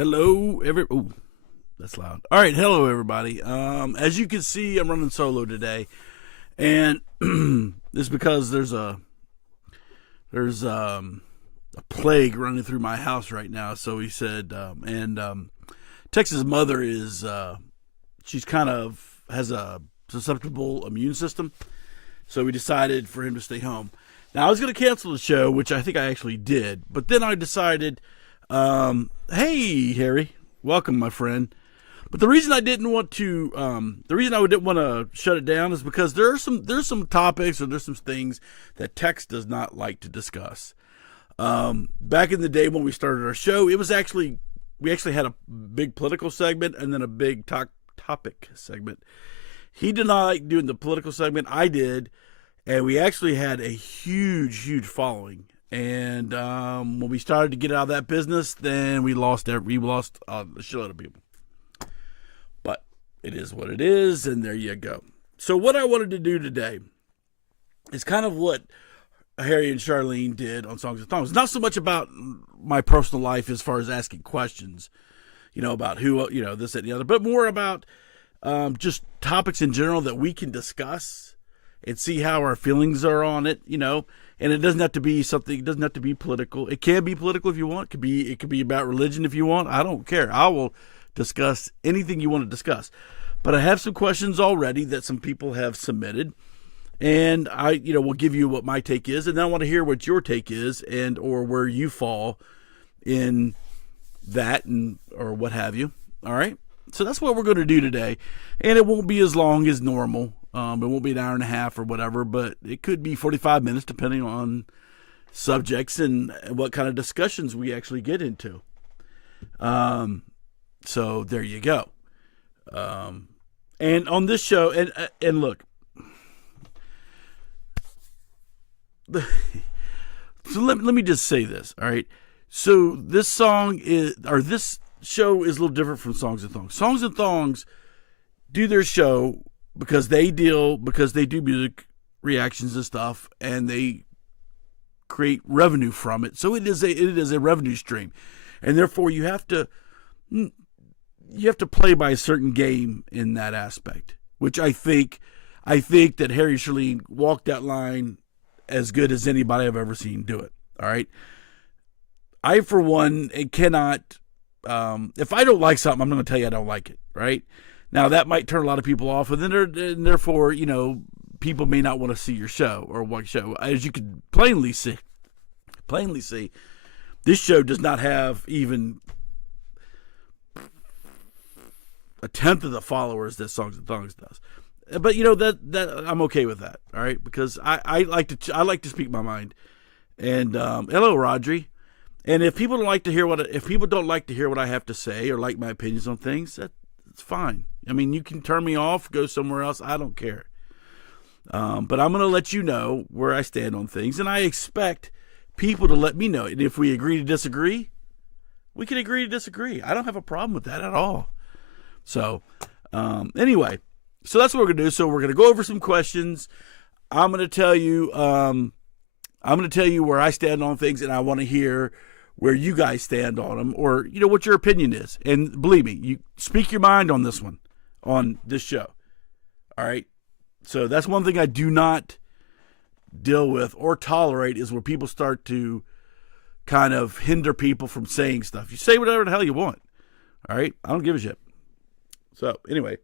Oh, that's loud. All right, hello everybody. As you can see, I'm running solo today, and it's because there's a plague running through my house right now. So he said, Texas' mother is she's kind of has a susceptible immune system, so we decided for him to stay home. Now I was going to cancel the show, which I think I actually did, but then I decided, hey Harry, welcome my friend. But the reason I didn't want to, shut it down is because there's some topics or there's some things that Tex does not like to discuss. Back in the day when we started our show, we actually had a big political segment and then a big topic segment. He did not like doing the political segment. I did, and we actually had a huge following. And when we started to get out of that business, then we lost a shitload of people. But it is what it is, and there you go. So what I wanted to do today is kind of what Harry and Charlene did on Songs and Thongs. Not so much about my personal life as far as asking questions, about who, this, that, and the other, but more about just topics in general that we can discuss and see how our feelings are on it, and it doesn't have to be something, it doesn't have to be political. It can be political if you want. It could be about religion if you want. I don't care. I will discuss anything you want to discuss. But I have some questions already that some people have submitted, and I, will give you what my take is, and then I want to hear what your take is and or where you fall in that or what have you. All right? So that's what we're going to do today, and it won't be as long as normal. It won't be an hour and a half or whatever, but it could be 45 minutes depending on subjects and what kind of discussions we actually get into. So there you go. And on this show, and look, so let me just say this, all right? So this show is a little different from Songs and Thongs. Songs and Thongs do their show because they do music reactions and stuff, and they create revenue from it. So it is a revenue stream, and therefore you have to play by a certain game in that aspect. Which I think that Harry and Charlene walked that line as good as anybody I've ever seen do it. All right, I for one cannot. If I don't like something, I'm going to tell you I don't like it. Right. Now, that might turn a lot of people off, and therefore, people may not want to see your show or watch show. As you can plainly see, this show does not have even a tenth of the followers that Songs and Thongs does. But that I'm okay with that, all right? Because I like to speak my mind. And hello, Rodri. And if people don't like to hear what I have to say or like my opinions on things, that's fine. I mean, you can turn me off, go somewhere else. I don't care. But I'm going to let you know where I stand on things. And I expect people to let me know. And if we agree to disagree, we can agree to disagree. I don't have a problem with that at all. So, anyway, so that's what we're going to do. So we're going to go over some questions. I'm going to tell you where I stand on things, and I want to hear where you guys stand on them, or what your opinion is. And believe me, you speak your mind on this one, on this show. All right. So that's one thing I do not deal with or tolerate, is where people start to kind of hinder people from saying stuff. You say whatever the hell you want. All right. I don't give a shit. So anyway,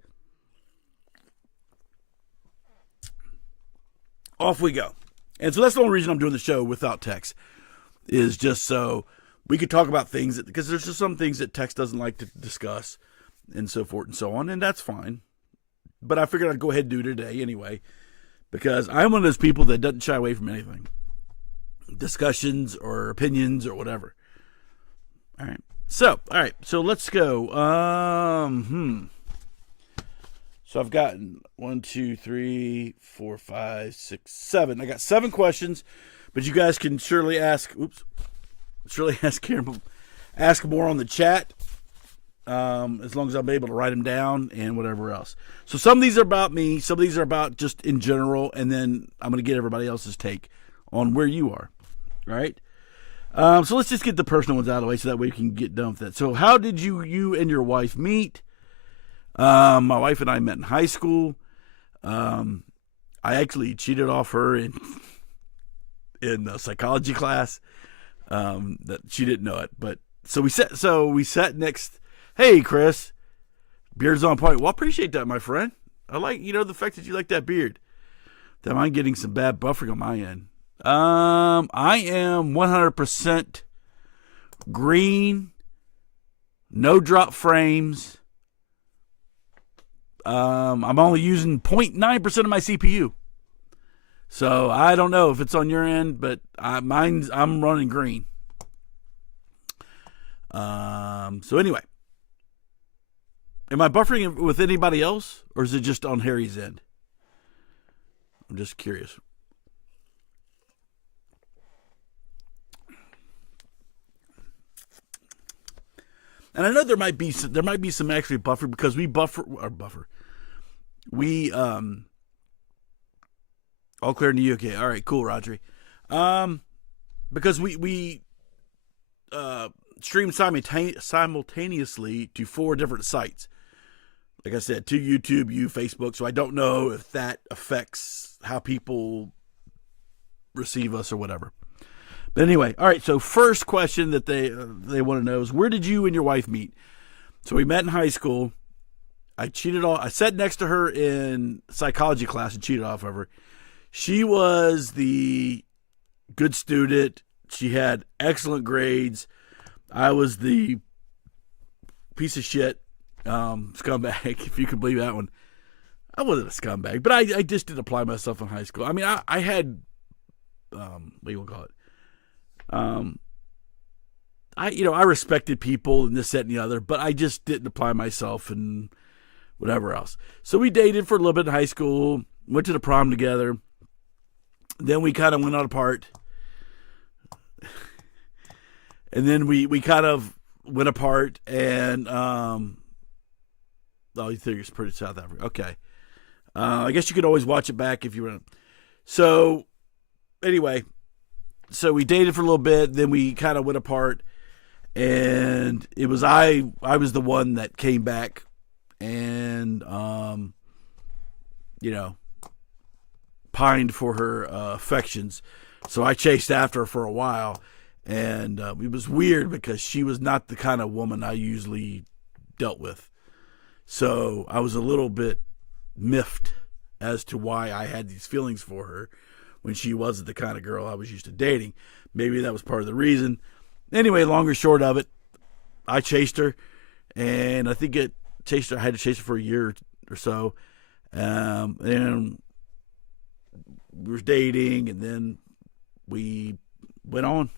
off we go. And so that's the only reason I'm doing the show without Tex, is just so we could talk about things because there's just some things that Tex doesn't like to discuss and so forth and so on, and that's fine. But I figured I'd go ahead and do it today anyway, because I'm one of those people that doesn't shy away from anything, discussions or opinions or whatever. All right, so let's go. So I've gotten 1, 2, 3, 4, 5, 6, 7. I got 7 questions, but you guys can surely ask. Ask more on the chat, as long as I'm able to write them down and whatever else. So some of these are about me, some of these are about just in general, and then I'm going to get everybody else's take on where you are. All right. So let's just get the personal ones out of the way so that way we can get done with that. So how did you and your wife meet? My wife and I met in high school. I actually cheated off her in a psychology class. That she didn't know it, but so we sat next. Hey, Chris, beard's on point. Well, I appreciate that, my friend. I like the fact that you like that beard. That I'm getting some bad buffering on my end. I am 100% green, no drop frames. I'm only using 0.9% of my CPU. So I don't know if it's on your end, but I'm running green. So anyway, am I buffering with anybody else, or is it just on Harry's end? I'm just curious. And I know there might be some actually buffer because we buffer. We all clear in the UK. All right, cool, Roger. Because we stream simultaneously to 4 different sites. Like I said, to YouTube, Facebook. So I don't know if that affects how people receive us or whatever. But anyway, all right. So first question that they want to know is, where did you and your wife meet? So we met in high school. I sat next to her in psychology class and cheated off of her. She was the good student. She had excellent grades. I was the piece of shit scumbag, if you could believe that one. I wasn't a scumbag, but I just didn't apply myself in high school. I mean, I had, what do you want to call it? I respected people and this, that, and the other, but I just didn't apply myself and whatever else. So we dated for a little bit in high school, went to the prom together. Then we kind of went on apart. And then we kind of went apart and, you think it's pretty South Africa. Okay. I guess you could always watch it back if you want. So anyway, so we dated for a little bit, then we kind of went apart, and it was I was the one that came back and pined for her affections. So I chased after her for a while, and it was weird because she was not the kind of woman I usually dealt with. So I was a little bit miffed as to why I had these feelings for her when she wasn't the kind of girl I was used to dating. Maybe that was part of the reason. Anyway, long or short of it, I chased her, and I think I had to chase her for a year or so. And we were dating, and then we went on.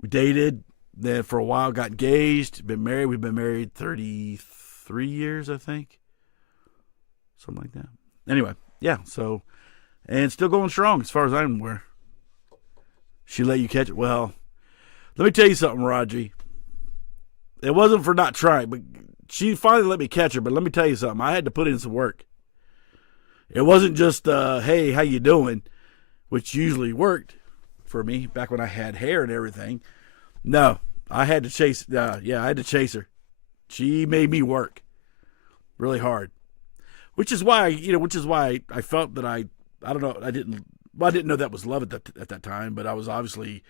We dated, then for a while got engaged, been married. We've been married 33 years, I think. Something like that. Anyway, yeah, so, and still going strong as far as I'm aware. She let you catch it. Well, let me tell you something, Raji. It wasn't for not trying, but she finally let me catch her. But let me tell you something. I had to put in some work. It wasn't just, hey, how you doing? Which usually worked for me back when I had hair and everything. No, I had to chase. I had to chase her. She made me work really hard, which is why I felt that I don't know. I didn't know that was love at that time, but I was obviously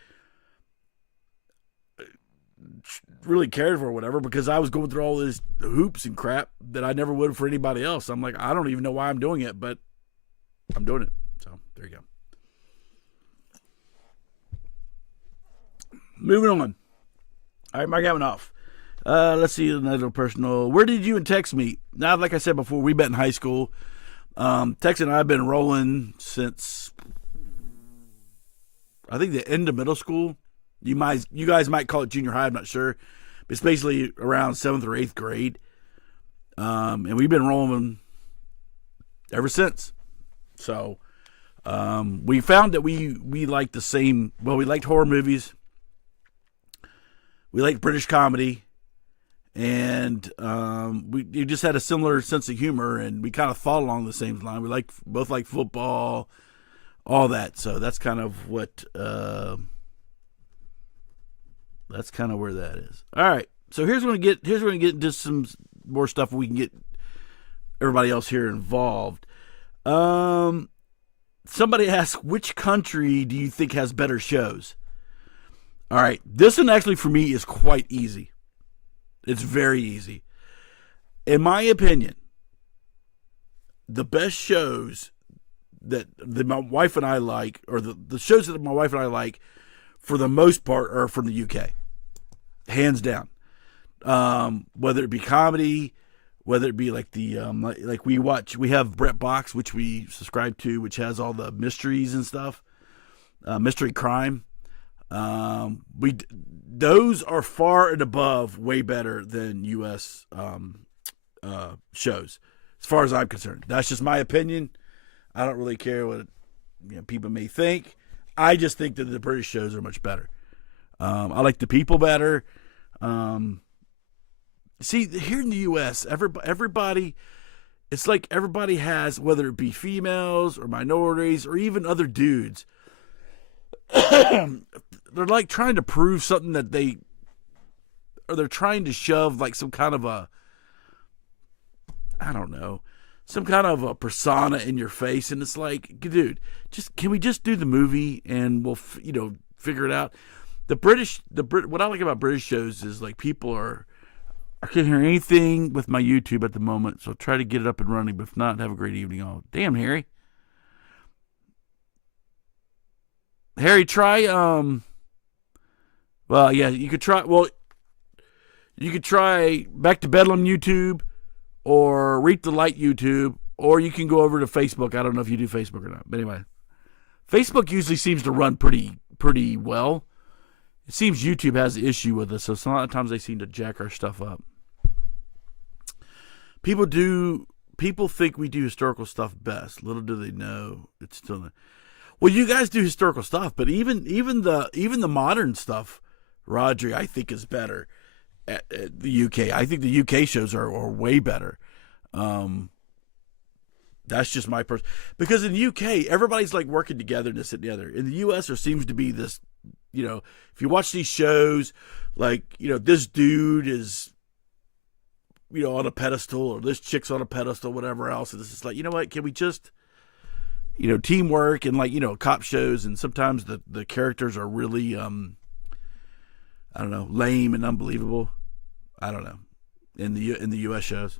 really cared for or whatever, because I was going through all these hoops and crap that I never would for anybody else. I'm like, I don't even know why I'm doing it, but I'm doing it. So there you go. Moving on. All right, Mike, having off. Let's see another personal. Where did you and Tex meet? Now, like I said before, we met in high school. Tex and I have been rolling since I think the end of middle school. You guys might call it junior high. I'm not sure, but it's basically around 7th or 8th grade. And we've been rolling ever since. So we found that we liked the same. Well, we liked horror movies. We liked British comedy. And we just had a similar sense of humor, and we kind of thought along the same line. We both like football, all that. So that's kind of what That's kind of where that is. All right. So here's when we get into some more stuff. We can get everybody else here involved. Somebody asked, which country do you think has better shows? All right. This one actually for me is quite easy. It's very easy. In my opinion, the best shows that my wife and I like, or the shows that my wife and I like, for the most part, are from the UK. Hands down. Whether it be comedy, whether it be like the like we have Brett Box, which we subscribe to, which has all the mysteries and stuff, mystery crime. Those are far and above way better than U.S. Shows, as far as I'm concerned. That's just my opinion. I don't really care what people may think. I just think that the British shows are much better. I like the people better. See, here in the U.S., everybody, it's like everybody has, whether it be females or minorities or even other dudes, they're like trying to prove something that they're trying to shove like some kind of a, I don't know, some kind of a persona in your face. And it's like, dude, can we just do the movie and we'll, figure it out? What I like about British shows is like I can't hear anything with my YouTube at the moment, so try to get it up and running. But if not, have a great evening all. Damn, Harry. Harry, try, well, yeah, you could try Back to Bedlam YouTube or Reap the Light YouTube, or you can go over to Facebook. I don't know if you do Facebook or not. But anyway, Facebook usually seems to run pretty well. It seems YouTube has an issue with us, so a lot of times they seem to jack our stuff up. People think we do historical stuff best. Little do they know it's still not. Well, you guys do historical stuff, but even the modern stuff, Rodri, I think is better at the UK. I think the UK shows are way better. That's just my person. Because in the UK, everybody's like working together and this and the other. In the US, there seems to be this, if you watch these shows, like, this dude is, on a pedestal, or this chick's on a pedestal, whatever else. And it's just like, you know what, can we just, teamwork and like, cop shows. And sometimes the characters are really, I don't know, lame and unbelievable. I don't know. In the US shows,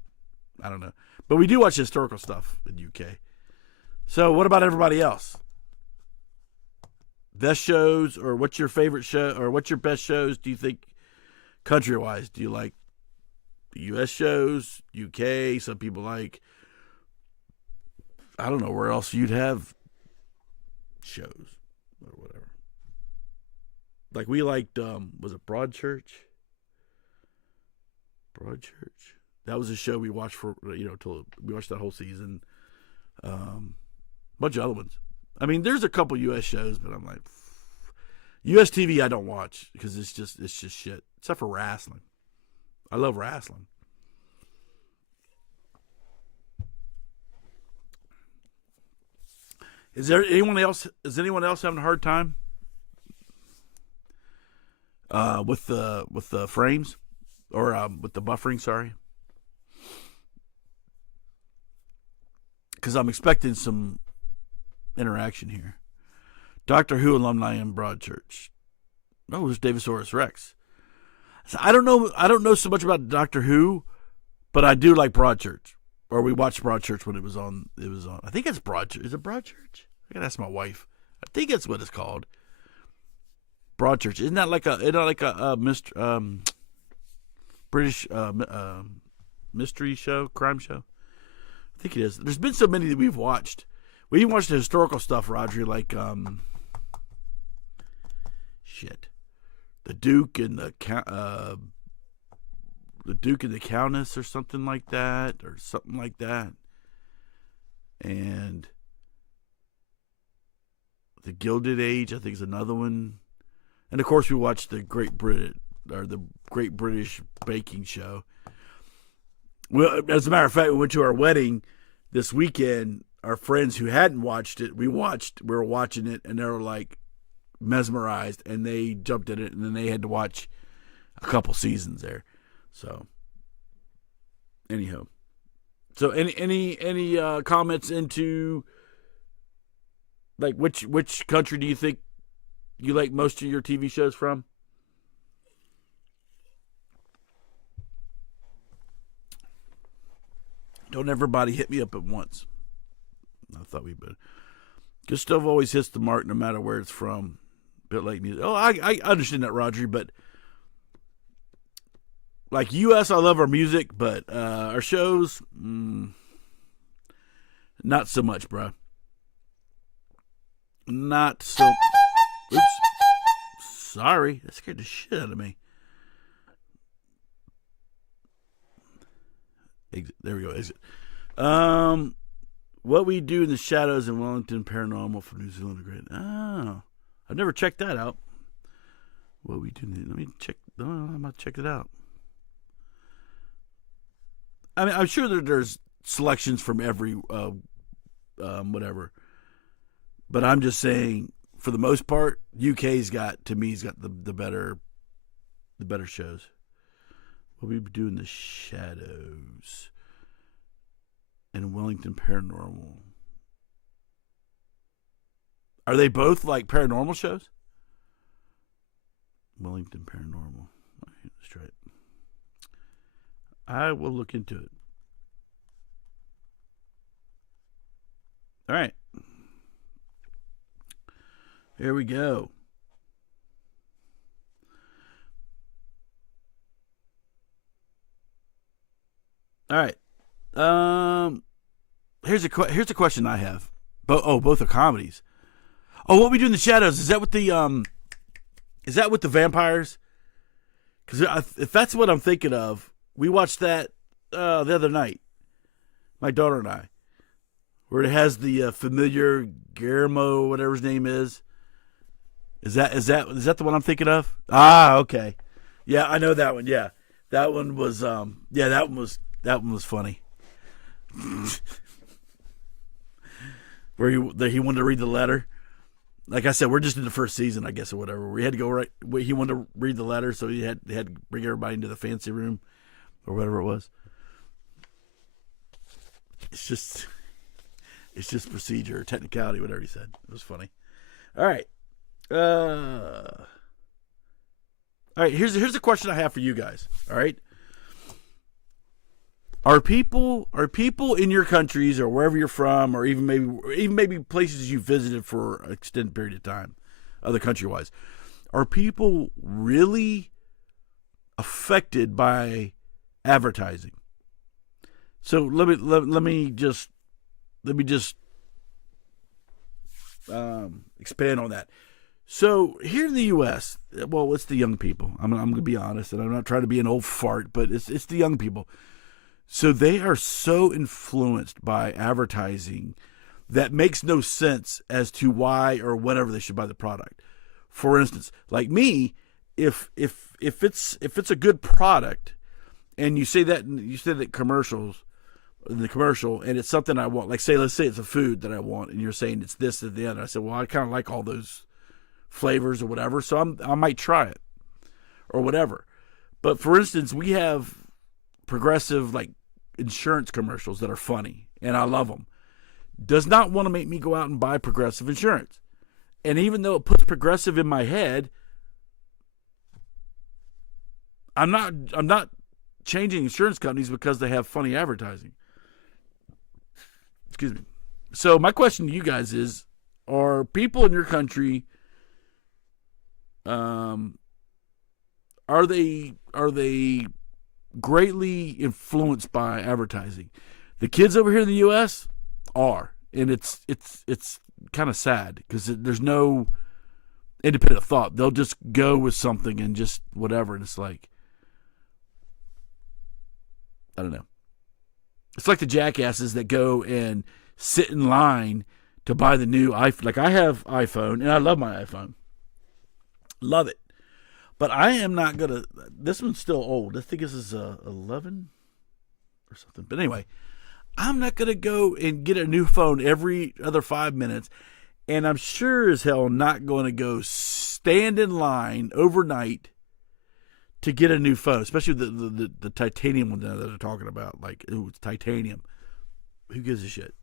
I don't know. But we do watch historical stuff in the UK. So what about everybody else? Best shows, or what's your favorite show, or what's your best shows, do you think, country-wise? Do you like the U.S. shows, UK? Some people like, I don't know where else you'd have shows or whatever. Like we liked, was it Broadchurch? Broadchurch. That was a show we watched for, till we watched that whole season. A bunch of other ones. I mean, there's a couple U.S. shows, but I'm like, U.S. TV I don't watch because it's just shit. Except for wrestling. I love wrestling. Is anyone else having a hard time with the frames, or with the buffering? Sorry, because I'm expecting some interaction here. Doctor Who alumni in Broadchurch. Oh, there's Davisaurus Rex. So I don't know so much about Doctor Who, but I do like Broadchurch. Or we watched Broadchurch when it was on. I think it's Broadchurch. Is it Broadchurch? I gotta ask my wife. I think that's what it's called. Broadchurch. Isn't that like a British mystery show, crime show? I think it is. There's been so many that we've watched. We even watched the historical stuff, Roger, like the Duke and the Countess, or something like that, and the Gilded Age, I think, is another one, and of course we watched the Great British Baking Show. Well, as a matter of fact, we went to our wedding this weekend. Our friends who hadn't watched it, we were watching it, and they were like mesmerized, and they jumped in it, and then they had to watch a couple seasons there. So, anyhow, so any comments into like which country do you think you like most of your TV shows from? Don't everybody hit me up at once. I thought we would. Good stuff always hits the mark no matter where it's from. Bit like music. Oh, I understand that, Roger, but like U.S., I love our music, but our shows, not so much, bro. Not so. Oops. Sorry. That scared the shit out of me. Exit. There we go. Exit. What we do in the shadows in Wellington Paranormal for New Zealand. Great. Oh, I've never checked that out. What we do? Let me check. Oh, I'm gonna check it out. I mean, I'm sure that there's selections from every whatever, but I'm just saying, for the most part, UK's got the better shows. What we do in the shadows and Wellington Paranormal. Are they both like paranormal shows? Wellington Paranormal. All right, let's try it. I will look into it. All right. Here we go. All right. Here's a question I have. Both are comedies. Oh, What We Do in the Shadows, is that with the vampires? Because if that's what I'm thinking of, we watched that the other night, my daughter and I, where it has the familiar Guillermo, whatever his name is. Is that the one I'm thinking of? Ah, okay. Yeah, I know that one. Yeah, that one was that one was funny. Where he wanted to read the letter. Like I said, we're just in the first season, I guess, or whatever. We had to go right. He wanted to read the letter, so they had to bring everybody into the fancy room, or whatever it was. It's just procedure, technicality, whatever he said. It was funny. All right. Here's a question I have for you guys. All right. Are people in your countries or wherever you're from, or even maybe places you visited for an extended period of time, other country-wise, are people really affected by advertising? So let me just expand on that. So here in the U.S., well, it's the young people. I'm going to be honest, and I'm not trying to be an old fart, but it's the young people. So they are so influenced by advertising that makes no sense as to why or whatever they should buy the product. For instance, like me, if it's a good product, and you say that commercials in the commercial, and it's something I want, like let's say it's a food that I want, and you're saying it's this at the end. I said, well, I kind of like all those flavors or whatever, so I might try it or whatever. But for instance, we have Progressive like insurance commercials that are funny, and I love them. Does not want to make me go out and buy Progressive insurance. And even though it puts Progressive in my head, I'm not changing insurance companies because they have funny advertising. Excuse me. So my question to you guys is, are people in your country, are they greatly influenced by advertising? The kids over here in the U.S. are, and it's kind of sad because there's no independent thought. They'll just go with something and just whatever, and it's like, I don't know. It's like the jackasses that go and sit in line to buy the new iPhone. Like, I have iPhone, and I love my iPhone. Love it. But I am not going to, this one's still old. I think this is 11 or something. But anyway, I'm not going to go and get a new phone every other 5 minutes. And I'm sure as hell not going to go stand in line overnight to get a new phone, especially the titanium one that they're talking about. Like, ooh, it's titanium. Who gives a shit?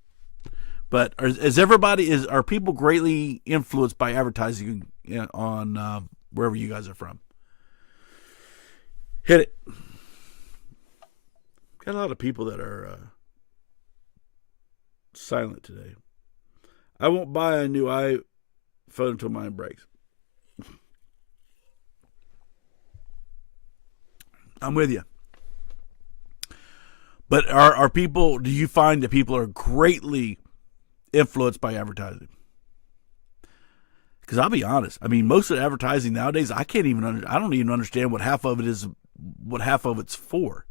But are people greatly influenced by advertising on wherever you guys are from? Hit it. Got a lot of people that are silent today. I won't buy a new iPhone until mine breaks. I'm with you. But are people, do you find that people are greatly influenced by advertising? Because I'll be honest, I mean, most of the advertising nowadays, I don't even understand what half of it's for.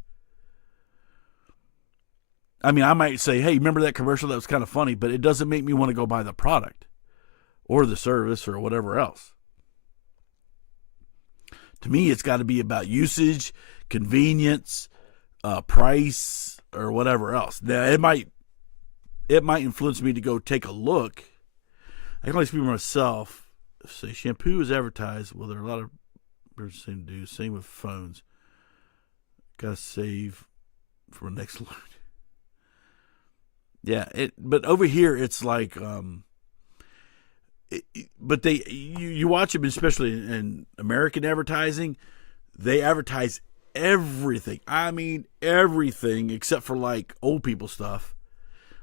I mean, I might say, hey, remember that commercial? That was kind of funny, but it doesn't make me want to go buy the product or the service or whatever else. To me, it's got to be about usage, convenience, price, or whatever else. Now, it might influence me to go take a look. I can only speak for myself. Say shampoo is advertised. Well, there are a lot of birds saying to do. Same with phones. Gotta save for the next load. Yeah, but over here it's like, but you watch them, especially in American advertising. They advertise everything. I mean, everything except for like old people stuff.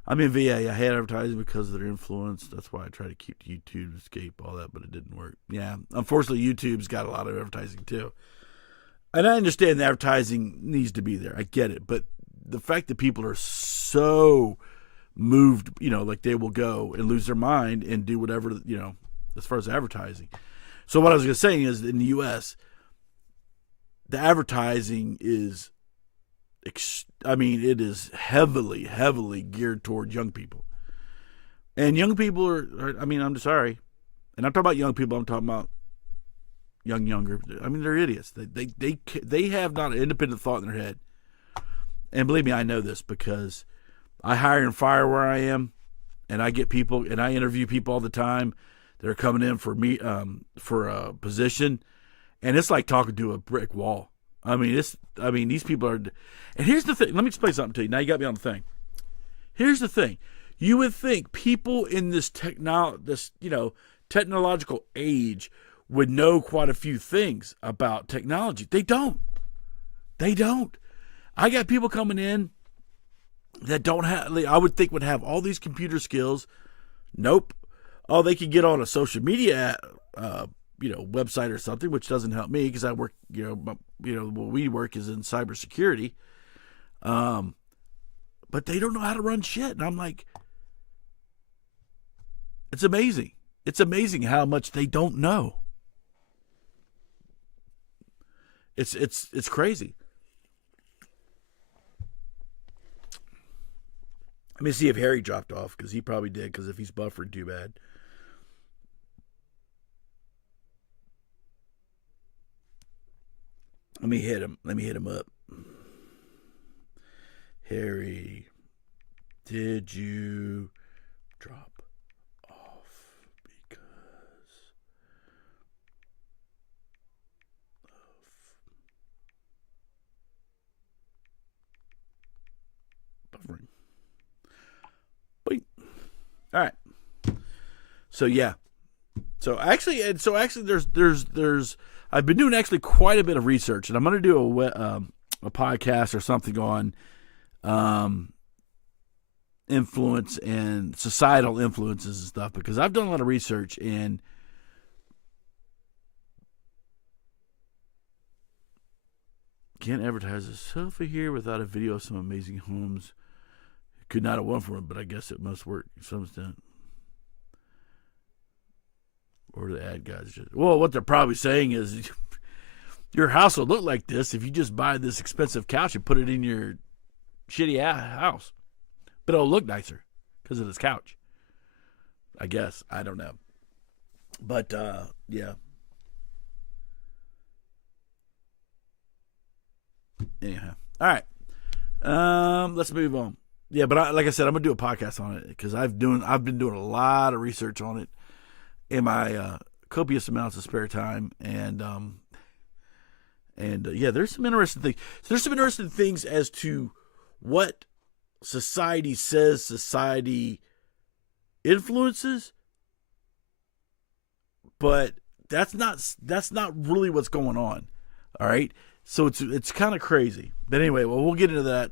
I'm in VA. I had advertising because of their influence. That's why I try to keep YouTube, escape, all that, but it didn't work. Yeah, unfortunately, YouTube's got a lot of advertising too. And I understand the advertising needs to be there. I get it. But the fact that people are so moved, like they will go and lose their mind and do whatever, as far as advertising. So what I was going to say is in the U.S., the advertising is, it is heavily, heavily geared toward young people. And young people I'm sorry. And I'm talking about young people. I'm talking about younger. I mean, they're idiots. They have not an independent thought in their head. And believe me, I know this because I hire and fire where I am, and I get people, and I interview people all the time that are coming in for me, for a position, and it's like talking to a brick wall. I mean, these people are, and here's the thing. Let me explain something to you. Now you got me on the thing. Here's the thing. You would think people in this technological age would know quite a few things about technology. They don't. I got people coming in that don't have, I would think would have all these computer skills. Nope. Oh, they could get on a social media, website or something, which doesn't help me because I work, what we work is in cybersecurity. But they don't know how to run shit. And I'm like, it's amazing. It's amazing how much they don't know. It's crazy. Let me see if Harry dropped off, because he probably did, because if he's buffered too bad. Let me hit him up. Harry, did you drop off because of buffering? All right. So yeah. So actually, there's I've been doing actually quite a bit of research, and I'm going to do a podcast or something on influence and societal influences and stuff, because I've done a lot of research, and can't advertise a selfie here without a video of some amazing homes. Could not have won for him, but I guess it must work to some extent. Or the ad guys what they're probably saying is your house will look like this if you just buy this expensive couch and put it in your shitty house. But it'll look nicer because of this couch. I guess. I don't know. But, yeah. Anyhow. All right. Let's move on. Yeah, but like I said, I'm gonna do a podcast on it because I've been doing a lot of research on it in my copious amounts of spare time, and And yeah, there's some interesting things. So there's some interesting things as to what society says society influences, but that's not really what's going on. All right, so it's kind of crazy. But anyway, well, we'll get into that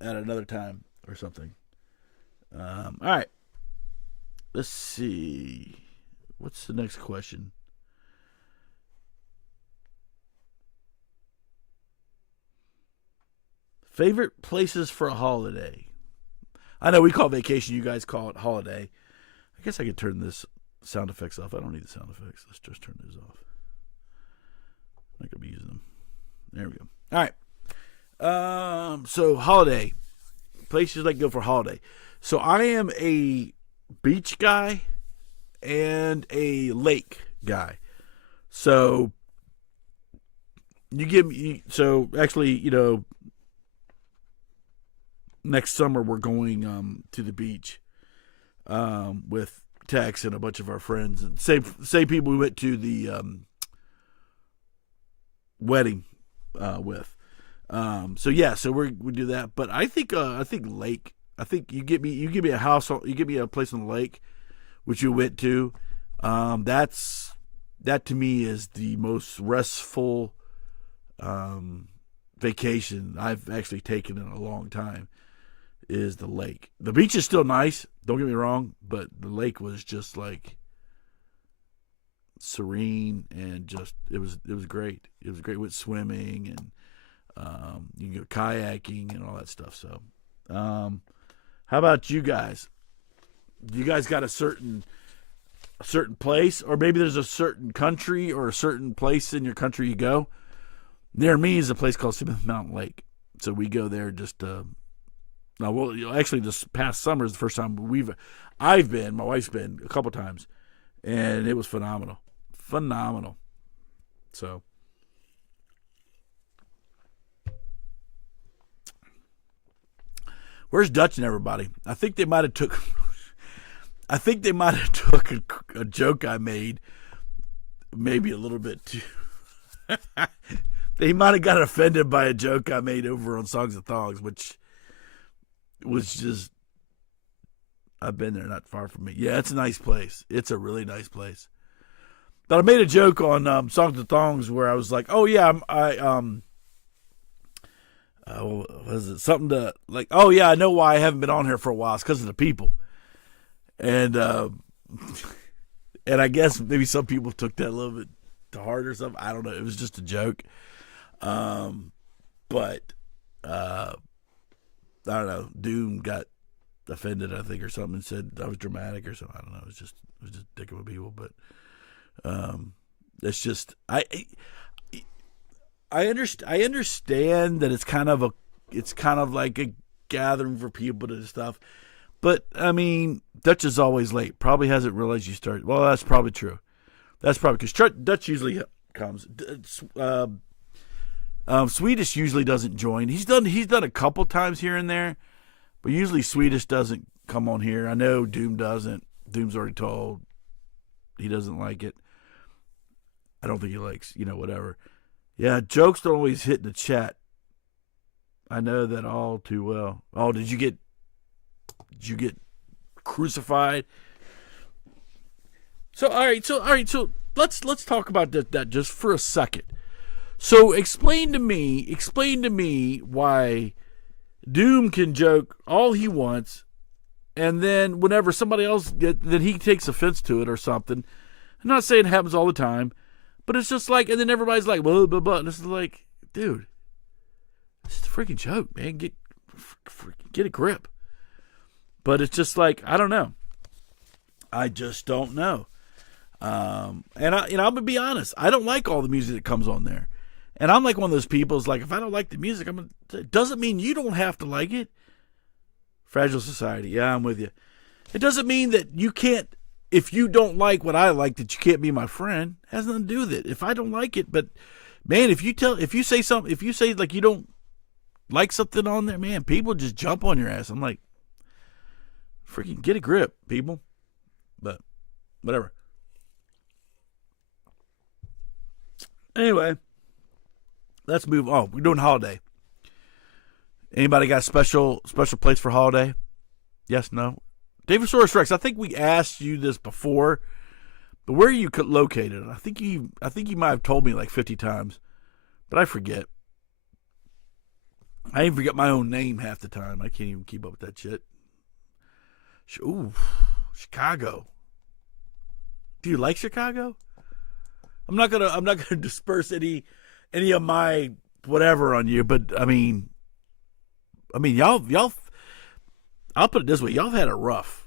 at another time or something. All right, let's see. What's the next question? Favorite places for a holiday? I know we call vacation, you guys call it holiday. I guess I could turn this sound effects off. I don't need the sound effects. Let's just turn those off. I'm not going to be using them. There we go. All right. So holiday. Places like go for holiday. So I am a beach guy and a lake guy. So you give me, so actually, next summer we're going to the beach with Tex and a bunch of our friends, and same people we went to the wedding with. So yeah, so we do that. But I think lake. I think you give me a house, you give me a place on the lake, which you went to. That to me is the most restful vacation I've actually taken in a long time. Is the lake. The beach is still nice, don't get me wrong, but the lake was just like serene and just it was great. It was great with swimming and you can go kayaking and all that stuff. So how about you guys? Do you guys got a certain place, or maybe there's a certain country or a certain place in your country you go? Near me is a place called Smith Mountain Lake. So we go there just actually, this past summer is the first time I've been, my wife's been a couple times, and it was phenomenal. So, where's Dutch and everybody? I think they might have took a joke I made, maybe a little bit too. They might have got offended by a joke I made over on Songs of Thongs, which was just, I've been there, not far from me. Yeah, it's a nice place. It's a really nice place. But I made a joke on Songs of Thongs where I was like, "Oh yeah, was it something to like? Oh yeah, I know why I haven't been on here for a while. It's because of the people." And and I guess maybe some people took that a little bit to heart or something. I don't know. It was just a joke. But I don't know. Doom got offended, I think, or something, and said I was dramatic or something. I don't know. It was just dicking with people, but it's just I understand that it's kind of like a gathering for people to stuff, but I mean, Dutch is always late. Probably hasn't realized you started. Well, that's probably true. That's probably because Dutch usually comes. Swedish usually doesn't join. He's done a couple times here and there, but usually Swedish doesn't come on here. I know Doom doesn't. Doom's already told he doesn't like it. I don't think he likes, whatever. Yeah, jokes don't always hit in the chat. I know that all too well. Oh, did you get crucified? So all right. So let's talk about that just for a second. So explain to me why Doom can joke all he wants, and then whenever somebody else then he takes offense to it or something. I'm not saying it happens all the time, but it's just like, and then everybody's like, blah, blah, blah. And it's like, dude, this is a freaking joke, man. Get a grip. But it's just like, I don't know. I just don't know. And I'm gonna be honest. I don't like all the music that comes on there. And I'm like one of those people is like, if I don't like the music, it doesn't mean you don't have to like it. Fragile Society. Yeah, I'm with you. It doesn't mean that you can't, if you don't like what I like, that you can't be my friend. It has nothing to do with it. If I don't like it, but man, if you say like you don't like something on there, man, people just jump on your ass. I'm like, freaking get a grip, people. But whatever. Anyway, let's move on. We're doing holiday. Anybody got a special place for holiday? Yes, no? Davisaurus Rex, I think we asked you this before, but where are you located? I think you might have told me like 50 times, but I forget. I even forget my own name half the time. I can't even keep up with that shit. Ooh, Chicago. Do you like Chicago? I'm not gonna disperse any of my whatever on you, but I mean, y'all. I'll put it this way: y'all had it rough.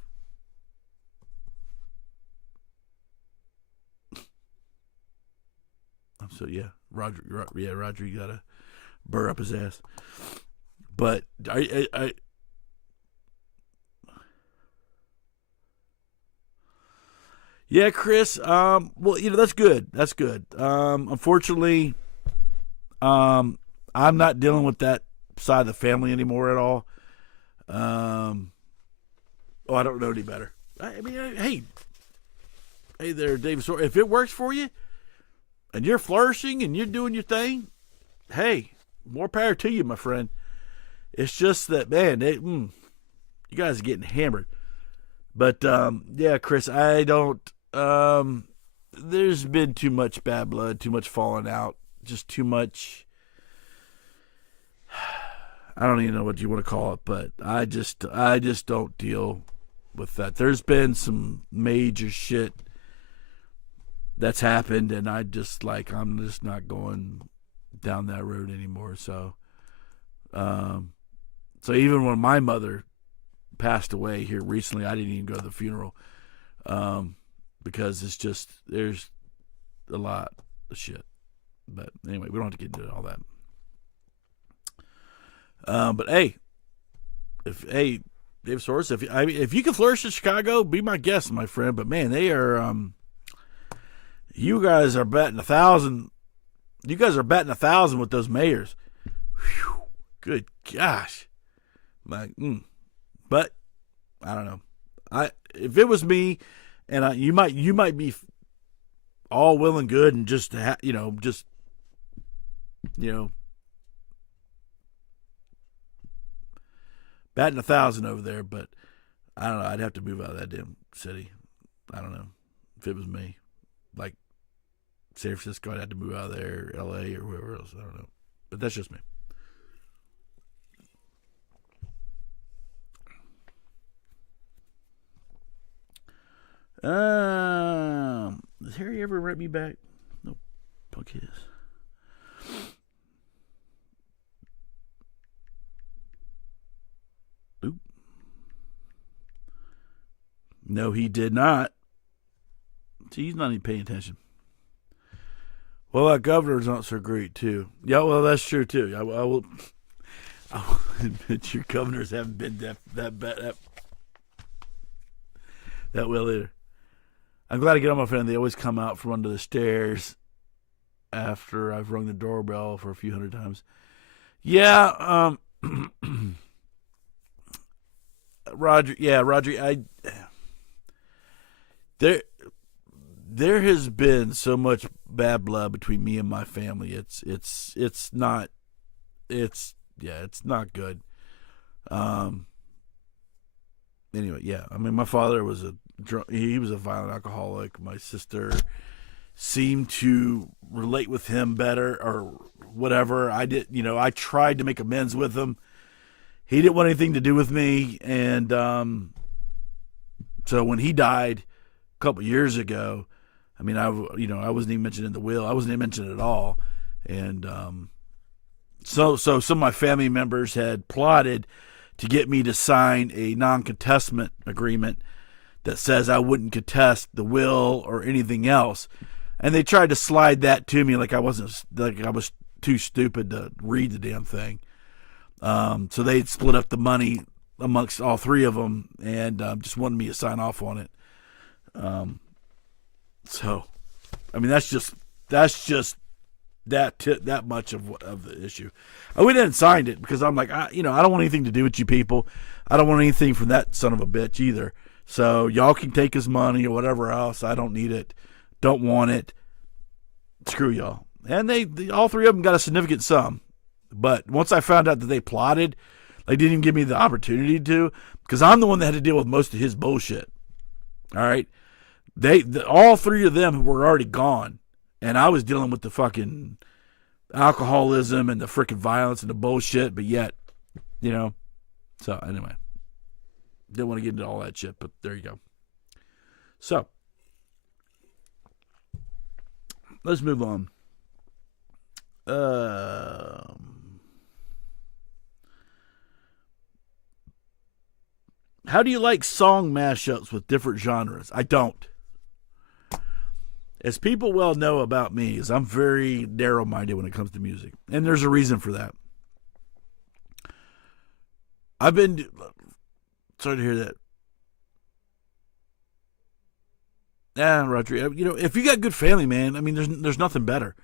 So yeah, Roger, you gotta burr up his ass. But I yeah, Chris. Well, that's good. That's good. Unfortunately, I'm not dealing with that side of the family anymore at all. I don't know any better. I mean, hey there, David. If it works for you, and you're flourishing and you're doing your thing, hey, more power to you, my friend. It's just that, man, you guys are getting hammered. But yeah, Chris, I don't. There's been too much bad blood, too much falling out, just too much. I don't even know what you want to call it, but I just don't deal with that. There's been some major shit that's happened, and I'm just not going down that road anymore. So, so even when my mother passed away here recently, I didn't even go to the funeral, because it's just, there's a lot of shit. But anyway, we don't have to get into all that. But hey, Dave Soros, if you can flourish in Chicago, be my guest, my friend. But man, they are, you guys are batting 1,000. You guys are batting 1,000 with those mayors. Whew, good gosh, but I don't know. If it was me, and you might be all well and good, and just batting 1,000 over there, but I don't know. I'd have to move out of that damn city. I don't know. If it was me, like San Francisco, I'd have to move out of there, LA, or whoever else. I don't know. But that's just me. Has Harry ever write me back? Nope. Fuck his. Oop. No, he did not. See, he's not even paying attention. Well, that governor's not so great, too. Yeah, well, that's true, too. I will admit your governors haven't been that bad, that well either. I'm glad to get on my friend. They always come out from under the stairs after I've rung the doorbell for a few hundred times. Yeah, Roger. Yeah, Roger. There has been so much bad blood between me and my family. It's not good. Anyway, yeah. I mean, my father was he was a violent alcoholic. My sister seemed to relate with him better, or whatever. I tried to make amends with him. He didn't want anything to do with me, and so when he died a couple years ago, I mean, I wasn't even mentioned in the will. I wasn't even mentioned at all, and so some of my family members had plotted to get me to sign a non-contestment agreement that says I wouldn't contest the will or anything else, and they tried to slide that to me like I was too stupid to read the damn thing. So they split up the money amongst all three of them, and just wanted me to sign off on it. So, I mean, that's just that much of the issue. I went in and signed it because I'm like, I don't want anything to do with you people. I don't want anything from that son of a bitch either. So y'all can take his money or whatever else. I don't need it. Don't want it. Screw y'all. And they all three of them got a significant sum. But once I found out that they plotted, they didn't even give me the opportunity to, because I'm the one that had to deal with most of his bullshit. All right? All three of them were already gone. And I was dealing with the fucking alcoholism and the freaking violence and the bullshit, but yet, So, anyway. Didn't want to get into all that shit, but there you go. So, let's move on. How do you like song mashups with different genres? I don't. As people well know about me, is I'm very narrow-minded when it comes to music. And there's a reason for that. Sorry to hear that. Roger. If you got good family, man, I mean, there's nothing better.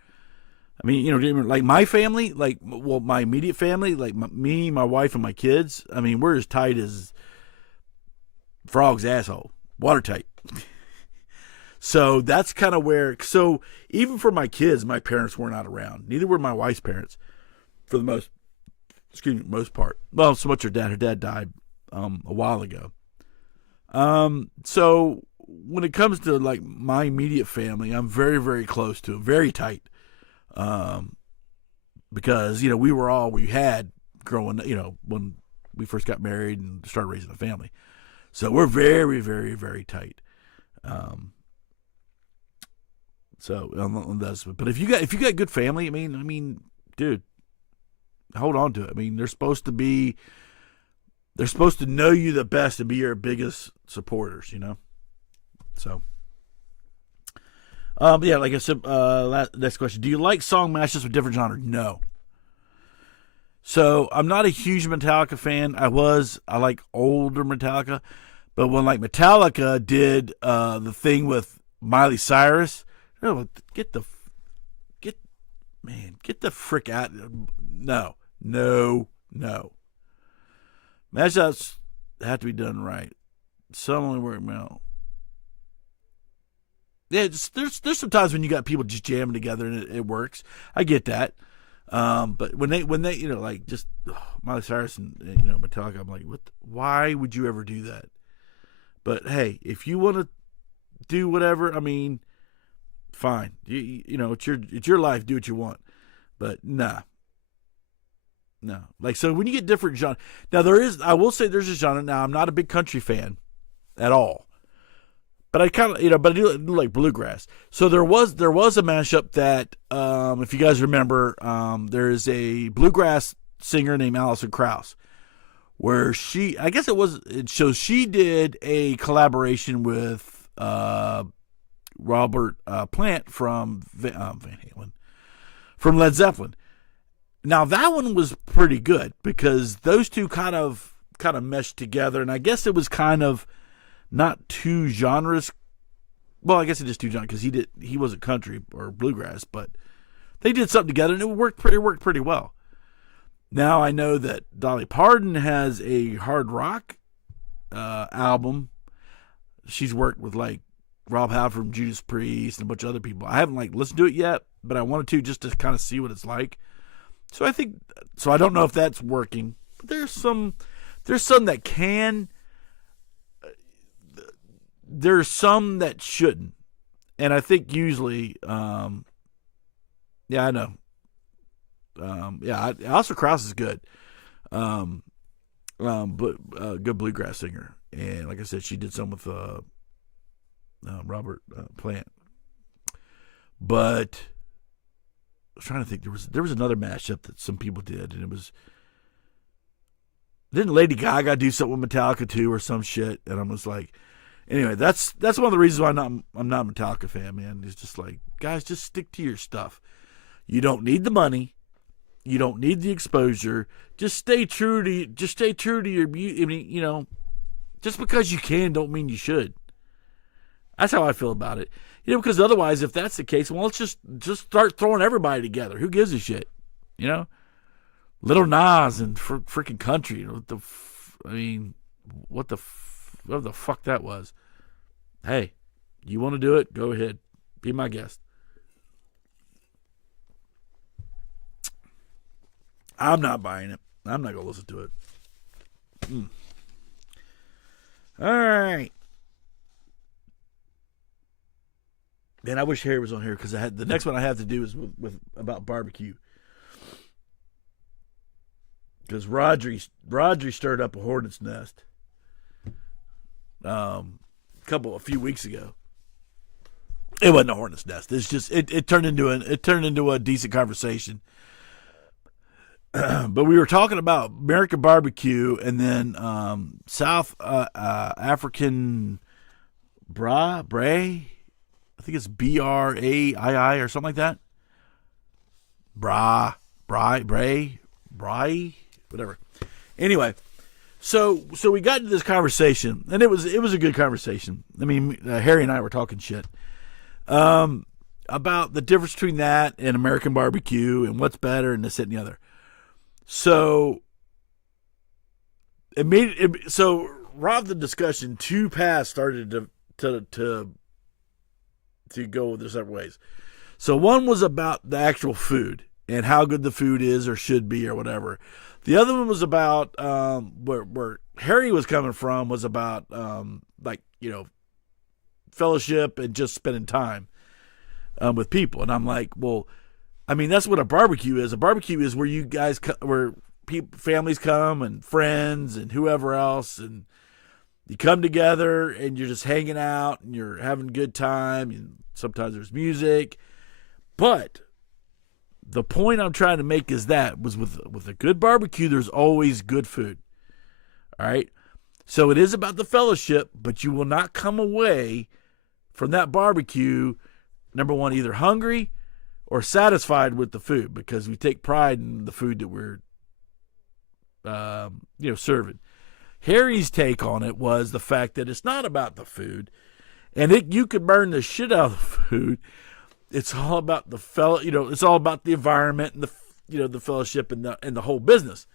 I mean, like my family, my immediate family, like me, my wife, and my kids. I mean, we're as tight as frog's asshole, watertight. So that's kind of where. So even for my kids, my parents were not around. Neither were my wife's parents, for the most part. Well, so much her dad. Her dad died a while ago. So when it comes to like my immediate family, I'm very, very close to them, very tight. Because we had growing, when we first got married and started raising a family. So we're very, very, very tight. So on this, but if you got good family, I mean, dude, hold on to it. I mean, they're supposed to know you the best and be your biggest supporters, So, yeah, like I said, next question. Do you like song mashups with different genres? No. So, I'm not a huge Metallica fan. I like older Metallica. But when, like, Metallica did the thing with Miley Cyrus, get the frick out. No. Mashups have to be done right. Some only work well. Yeah, there's some times when you got people just jamming together and it works. I get that. But when they Miley Cyrus and Metallica, I'm like, why would you ever do that? But hey, if you want to do whatever, I mean, fine. It's your life. Do what you want. But nah. No. Like, so when you get different genres, now I will say there's a genre. Now, I'm not a big country fan at all. But I kind of, but I do like bluegrass. So there was a mashup that, if you guys remember, there is a bluegrass singer named Alison Krauss, where she did a collaboration with Robert Plant from Van Halen, from Led Zeppelin. Now that one was pretty good because those two kind of meshed together, and I guess it was kind of not two genres. Well, I guess it is two genres because he wasn't country or bluegrass, but they did something together and it worked pretty well. Now I know that Dolly Parton has a hard rock album. She's worked with like Rob Halford from Judas Priest and a bunch of other people. I haven't listened to it yet, but I wanted to just to kind of see what it's like. So I don't know if that's working. But there's some that can. There's some that shouldn't, and I think usually, yeah, I know. Alison Krauss is good, but good bluegrass singer, and like I said, she did some with Robert Plant. But I was trying to think. There was another mashup that some people did, and it was. Didn't Lady Gaga do something with Metallica too, or some shit? And I was like, anyway, that's one of the reasons why I'm not a Metallica fan, man. It's just like, guys, just stick to your stuff. You don't need the money. You don't need the exposure. Just stay true to your. I mean, just because you can don't mean you should. That's how I feel about it. Because otherwise, if that's the case, well, let's just start throwing everybody together. Who gives a shit? Little Nas and freaking country. Whatever the fuck that was. Hey, you want to do it? Go ahead. Be my guest. I'm not buying it. I'm not gonna listen to it. All right. Man, I wish Harry was on here because the next one I have to do is with about barbecue. Because Rodri stirred up a hornet's nest a few weeks ago. It wasn't a hornet's nest. It's just it turned into a decent conversation. But we were talking about American barbecue and then South African bray. I think it's Brai or something like that. Bray, whatever. Anyway, so we got into this conversation, and it was a good conversation. I mean, Harry and I were talking shit about the difference between that and American barbecue and what's better and this, that, and the other. So so Rob, the discussion, two paths started to go their separate ways. So one was about the actual food and how good the food is or should be or whatever. The other one was about where Harry was coming from was about fellowship and just spending time with people. And I'm like, well, I mean, that's what a barbecue is. A barbecue is where you guys where families come and friends and whoever else, and you come together and you're just hanging out and you're having a good time. And sometimes there's music, but the point I'm trying to make is that was with a good barbecue, there's always good food. All right. So it is about the fellowship, but you will not come away from that barbecue, number one, either hungry or satisfied with the food, because we take pride in the food that we're, serving. Harry's take on it was the fact that it's not about the food, and you could burn the shit out of the food. It's all about the it's all about the environment and the fellowship and the whole business.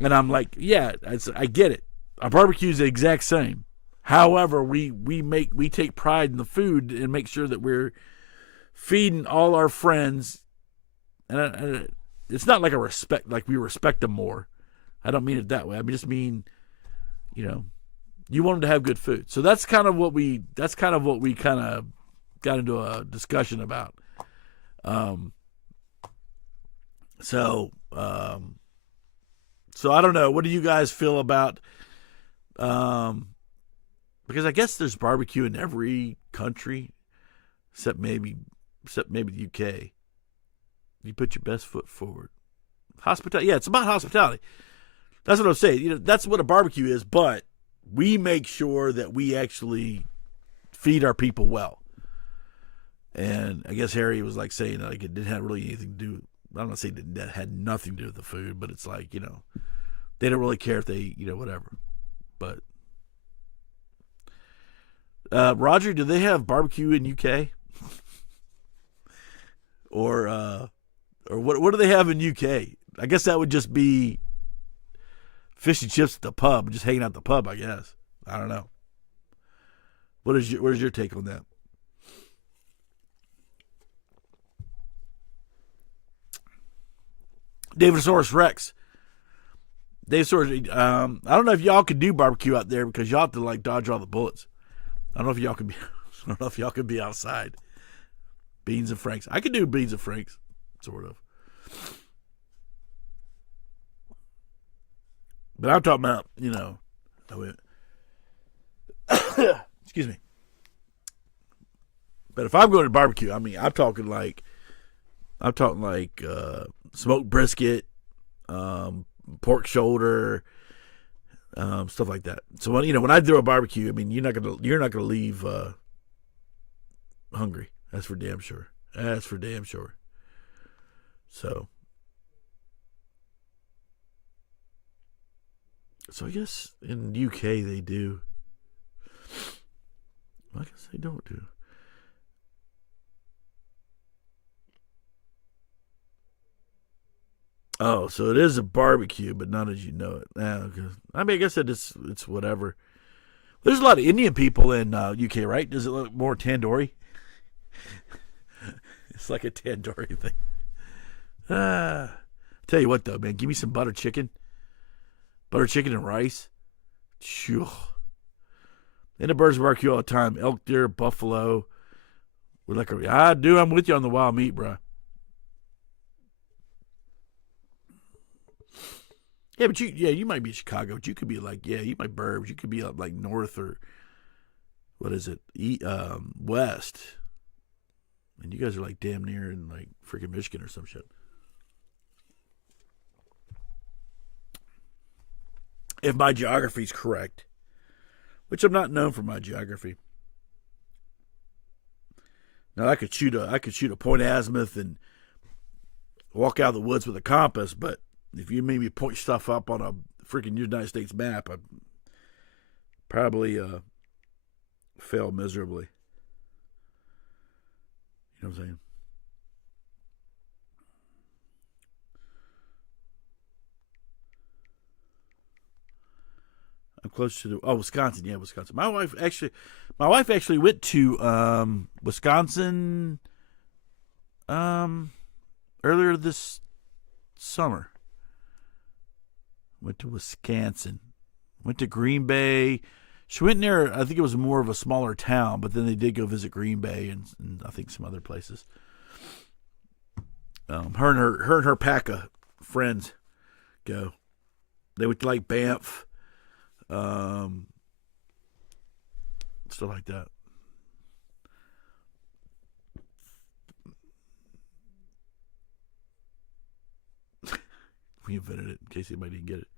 And I'm like, yeah, I get it. Our barbecue is the exact same. However, we take pride in the food and make sure that we're feeding all our friends. And it's not like we respect them more. I don't mean it that way. I just mean, you want them to have good food. So that's kind of what we kind of got into a discussion about. So I don't know. What do you guys feel about? Because I guess there's barbecue in every country, except maybe the UK. You put your best foot forward. Hospitality. Yeah, it's about hospitality. That's what I'm saying. That's what a barbecue is, but we make sure that we actually feed our people well. And I guess Harry was like saying like it didn't have really anything to do. I'm not saying that had nothing to do with the food, but it's like, they don't really care if they, whatever. But Roger, do they have barbecue in UK? or what do they have in UK? I guess that would just be fish and chips at the pub, just hanging out at the pub, I guess. I don't know. What is your take on that? Davidosaurus Rex. I don't know if y'all could do barbecue out there because y'all have to like dodge all the bullets. I don't know if y'all could be. I don't know if y'all could be outside. Beans and Franks. I could do beans and Franks, sort of. But I'm talking about, excuse me. But if I'm going to barbecue, I mean, I'm talking like smoked brisket, pork shoulder, stuff like that. So when I do a barbecue, I mean, you're not gonna leave hungry. That's for damn sure. So I guess in the UK they do. I guess they don't do. Oh, so it is a barbecue, but not as you know it. Okay. I mean, I guess it's whatever. There's a lot of Indian people in UK, right? Does it look more tandoori? It's like a tandoori thing. Tell you what, though, man, give me some butter chicken and rice. Phew. And the birds barbecue all the time. Elk, deer, buffalo. I'm with you on the wild meat, bro. Yeah, but you might be in Chicago, but you could be like, you might burbs. You could be up like north or what is it, west. And you guys are like damn near in like freaking Michigan or some shit. If my geography's correct, which I'm not known for my geography. Now I could shoot a point azimuth and walk out of the woods with a compass, but if you made me point stuff up on a freaking United States map, I'd probably fail miserably. You know what I'm saying? I'm close to Wisconsin. Yeah, Wisconsin. My wife actually went to Wisconsin earlier this summer. Went to Wisconsin. Went to Green Bay. She went near, I think it was more of a smaller town, but then they did go visit Green Bay and I think some other places. Her and her pack of friends go. They went to like Banff. Stuff like that. We invented it in case anybody didn't get it.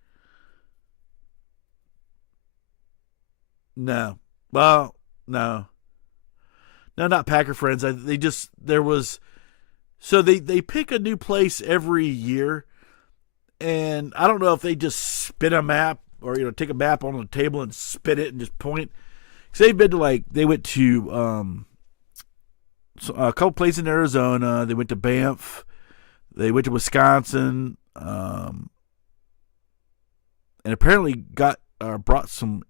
No. Well, no. No, not Packer friends. They pick a new place every year, and I don't know if they just spin a map or take a map on the table and spin it and just point. Because they've been to they went to a couple places in Arizona. They went to Banff. They went to Wisconsin, and apparently brought some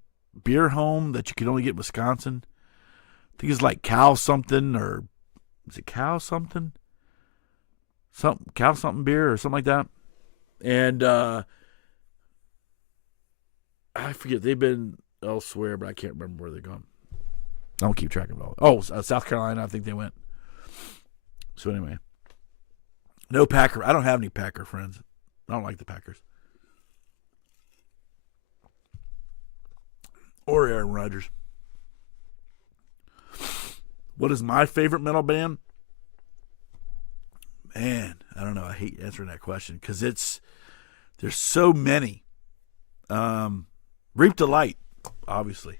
beer home that you could only get in Wisconsin. I think it's like cow something, or is it cow something? Cow something beer or something like that. And I forget, they've been elsewhere, but I can't remember where they're gone. I don't keep track of it all. Oh, South Carolina, I think they went. So anyway, no Packer. I don't have any Packer friends. I don't like the Packers. Or Aaron Rodgers. What is my favorite metal band? Man, I don't know. I hate answering that question because there's so many. Reap the Light, obviously.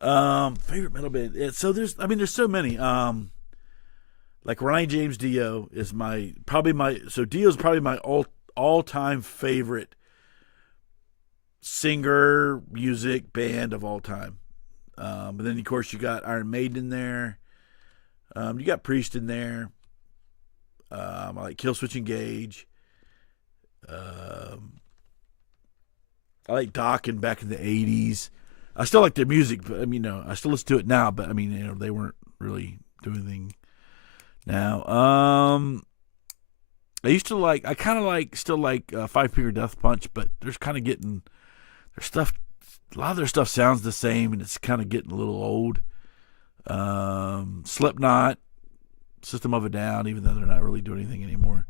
Favorite metal band. So there's so many. Like Ryan James Dio is Dio's probably my all-time favorite singer, music, band of all time. But then of course you got Iron Maiden in there. You got Priest in there. I like Killswitch Engage. I like Dokken back in the 80s. I still like their music, but I still listen to it now, but they weren't really doing anything now. I kind of still like Five Finger Death Punch, but there's kind of getting their stuff. A lot of their stuff sounds the same, and it's kind of getting a little old. Slipknot, System of a Down, even though they're not really doing anything anymore.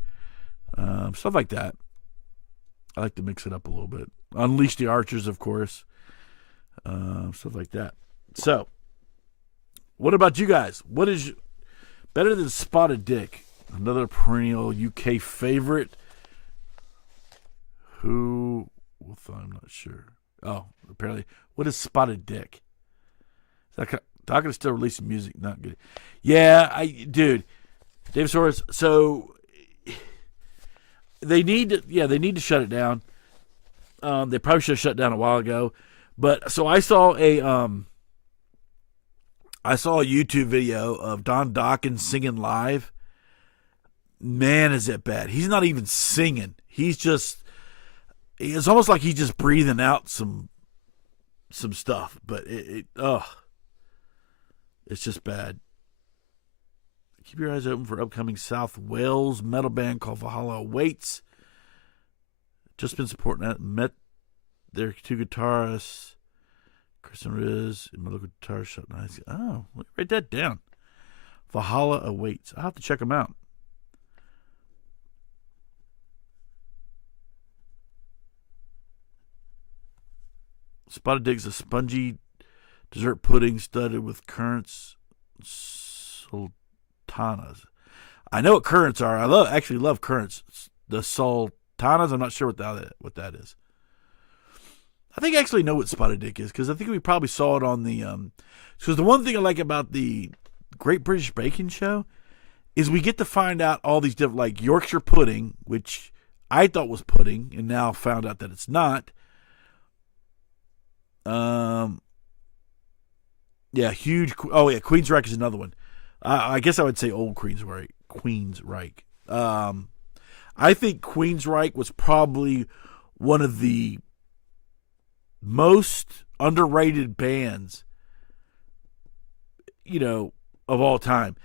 Stuff like that. I like to mix it up a little bit. Unleash the Archers, of course. Stuff like that. So, what about you guys? What is better than Spotted Dick? Another perennial UK favorite. I'm not sure. Oh, apparently. What is Spotted Dick? Talking still releasing music, not good. Yeah, David Soros. So they need to shut it down. They probably should have shut it down a while ago. But so I saw a YouTube video of Don Dawkins singing live. Man, is it bad? He's not even singing. It's almost like he's just breathing out some stuff. But it's just bad. Keep your eyes open for upcoming South Wales metal band called Valhalla Awaits. Just been supporting that. Met their 2 guitarists, Chris and Riz, and my local guitar shop. Nice. Oh, write that down. Valhalla Awaits. I'll have to check them out. Spotted Dig's a spongy dessert pudding studded with currants, sultanas. I know what currants are. I actually love currants. The sultanas, I'm not sure what that is. I think I actually know what Spotted Dick is because I think we probably saw it on the because the one thing I like about the Great British Baking Show is we get to find out all these different, like Yorkshire pudding, which I thought was pudding and now found out that it's not. Yeah, huge. Oh yeah, Queensryche is another one. I guess I would say old Queensryche. I think Queensryche was probably one of the most underrated bands, of all time.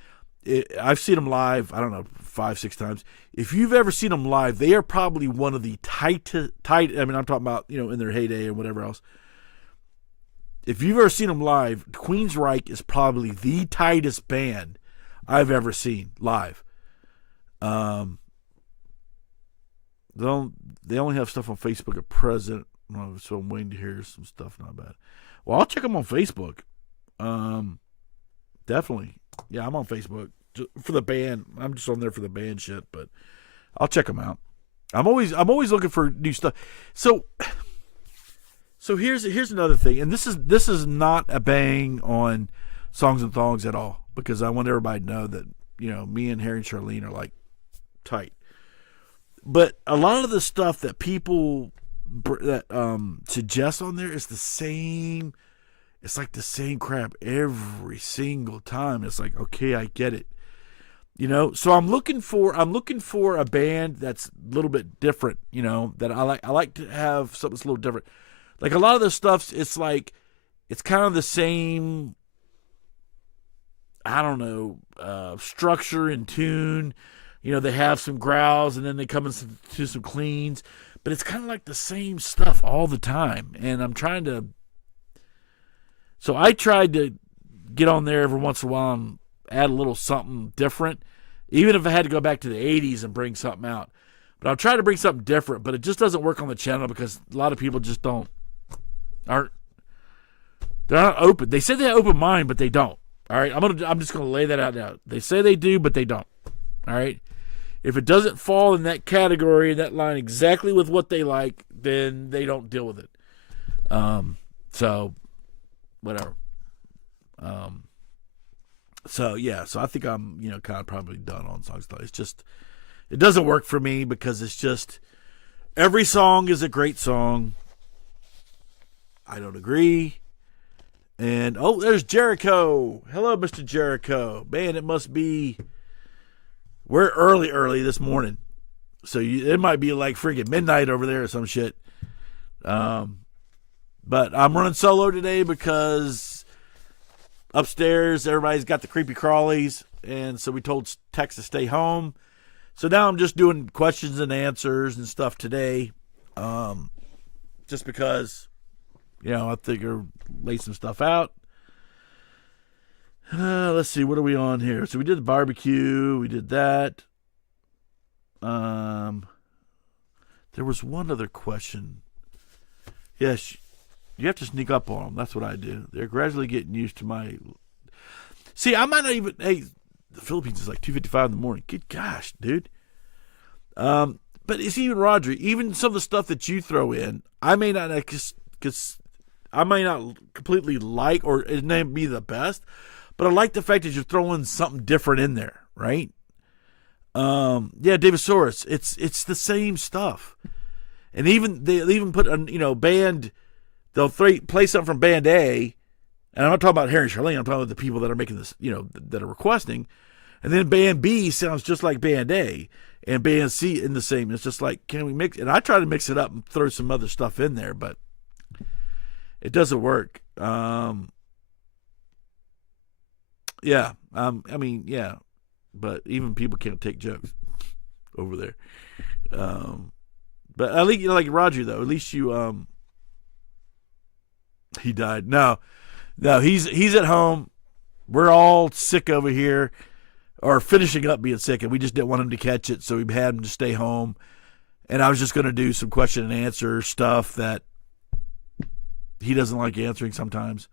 I've seen them live, I don't know, 5-6 times. If you've ever seen them live, they are probably one of the tight. I mean, I'm talking about, in their heyday and whatever else. If you've ever seen them live, Queensryche is probably the tightest band I've ever seen live. They only have stuff on Facebook at present, so I'm waiting to hear some stuff. Not bad. Well, I'll check them on Facebook. Definitely. Yeah, I'm on Facebook for the band. I'm just on there for the band shit, but I'll check them out. I'm always looking for new stuff. So here's another thing, and this is not a bang on Songs and Thongs at all, because I want everybody to know that me and Harry and Charlene are like tight. But a lot of the stuff that people that suggest on there is the same. It's like the same crap every single time. It's like, okay, I get it. So I'm looking for a band that's a little bit different. That I like to have something that's a little different. Like a lot of this stuff, it's like, it's kind of the same, I don't know, structure and tune. They have some growls and then they come into some cleans. But it's kind of like the same stuff all the time. And so I tried to get on there every once in a while and add a little something different. Even if I had to go back to the 80s and bring something out. But I'll try to bring something different. But it just doesn't work on the channel because a lot of people just they're not open. They say they have open mind, but they don't. All right, I'm just gonna lay that out now. They say they do, but they don't. All right, if it doesn't fall in that category, that line exactly with what they like, then they don't deal with it. So whatever. So I think I'm kind of probably done on songs. It's just it doesn't work for me because it's just every song is a great song. I don't agree. And, there's Jericho. Hello, Mr. Jericho. Man, it must be, we're early this morning. So it might be like freaking midnight over there or some shit. But I'm running solo today because upstairs everybody's got the creepy crawlies. And so we told Tex to stay home. So now I'm just doing questions and answers and stuff today. Just because... I think I'll lay some stuff out. Let's see, what are we on here? So we did the barbecue. We did that. There was one other question. Yes, you have to sneak up on them. That's what I do. They're gradually getting used to my... See, I might not even... Hey, the Philippines is like 2:55 in the morning. Good gosh, dude. But it's even Roger. Even some of the stuff that you throw in, I may not... Because I may not completely like, or it may be the best, but I like the fact that you're throwing something different in there, right? Yeah, Davisaurus, it's the same stuff, and they'll even put a band. They'll play something from band A, and I'm not talking about Harry and Charlene. I'm talking about the people that are making this, that are requesting, and then band B sounds just like band A, and band C in the same. It's just like, can we mix? And I try to mix it up and throw some other stuff in there, but it doesn't work. Yeah. I mean, yeah. but even people can't take jokes over there. But at least, like Roger though, at least you he died. No, he's at home. We're all sick over here, or finishing up being sick, and we just didn't want him to catch it, so we had him to stay home. And I was just going to do some question and answer stuff that he doesn't like answering sometimes.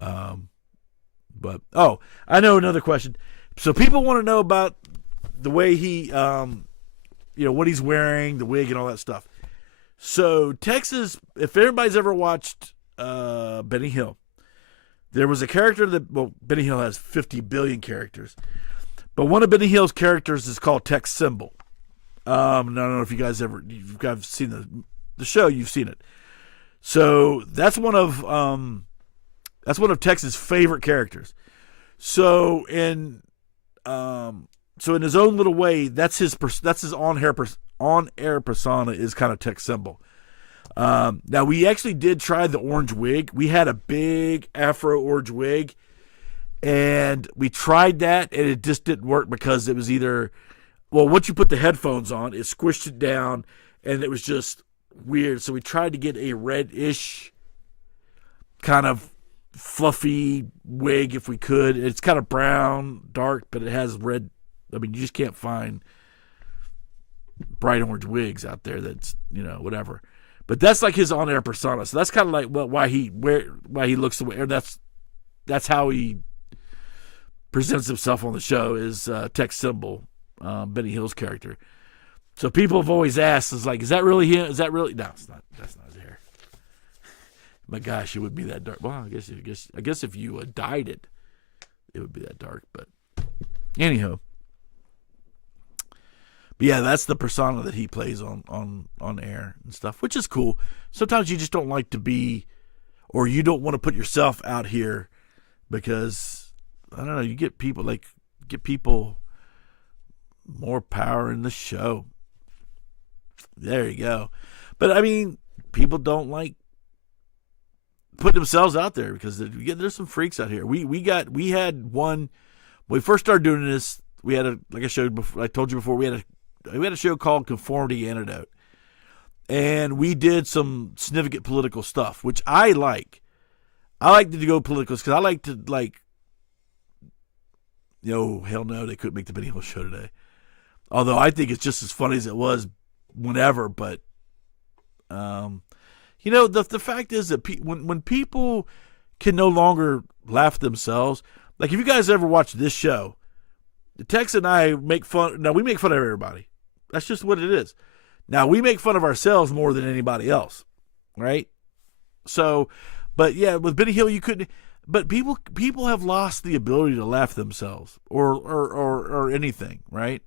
But I know another question. So people want to know about the way he, what he's wearing, the wig, and all that stuff. So Texas, if everybody's ever watched Benny Hill, there was a character Benny Hill has 50 billion characters, but one of Benny Hill's characters is called Tex Symbol. I don't know if you guys you've seen the show, you've seen it. So that's one of Tex's favorite characters. So in his own little way, that's his on-air persona is kind of Tex Symbol. Now we actually did try the orange wig. We had a big Afro orange wig, and we tried that, and it just didn't work because it was either, once you put the headphones on, it squished it down, and it was just weird. So we tried to get a reddish kind of fluffy wig if we could. It's kind of brown, dark, but it has red. I mean, you just can't find bright orange wigs out there that's, whatever. But that's like his on-air persona. So that's kind of like why he looks the way, or that's how he presents himself on the show, is Tex Symbol, Benny Hill's character. So people have always asked, is that really him? Is that really? No, it's not. That's not his hair. My gosh, it would be that dark. Well, I guess if you dyed it, it would be that dark. But anyhow. But yeah, that's the persona that he plays on air and stuff, which is cool. Sometimes you just don't like to be, or you don't want to put yourself out here because, I don't know, you get people more power in the show. There you go. But I mean, people don't like putting themselves out there because there's some freaks out here. We had one when we first started doing this. We had I told you before, we had a show called Conformity Antidote, and we did some significant political stuff, which I like. I like to go political because I like to hell no, they couldn't make the Benny Hill show today. Although I think it's just as funny as it was whenever. But the fact is that when people can no longer laugh at themselves, like if you guys ever watch this show, Tex and I make fun. Now we make fun of everybody. That's just what it is. Now we make fun of ourselves more than anybody else, right? So, but yeah, with Benny Hill you couldn't. But people have lost the ability to laugh themselves or anything, right?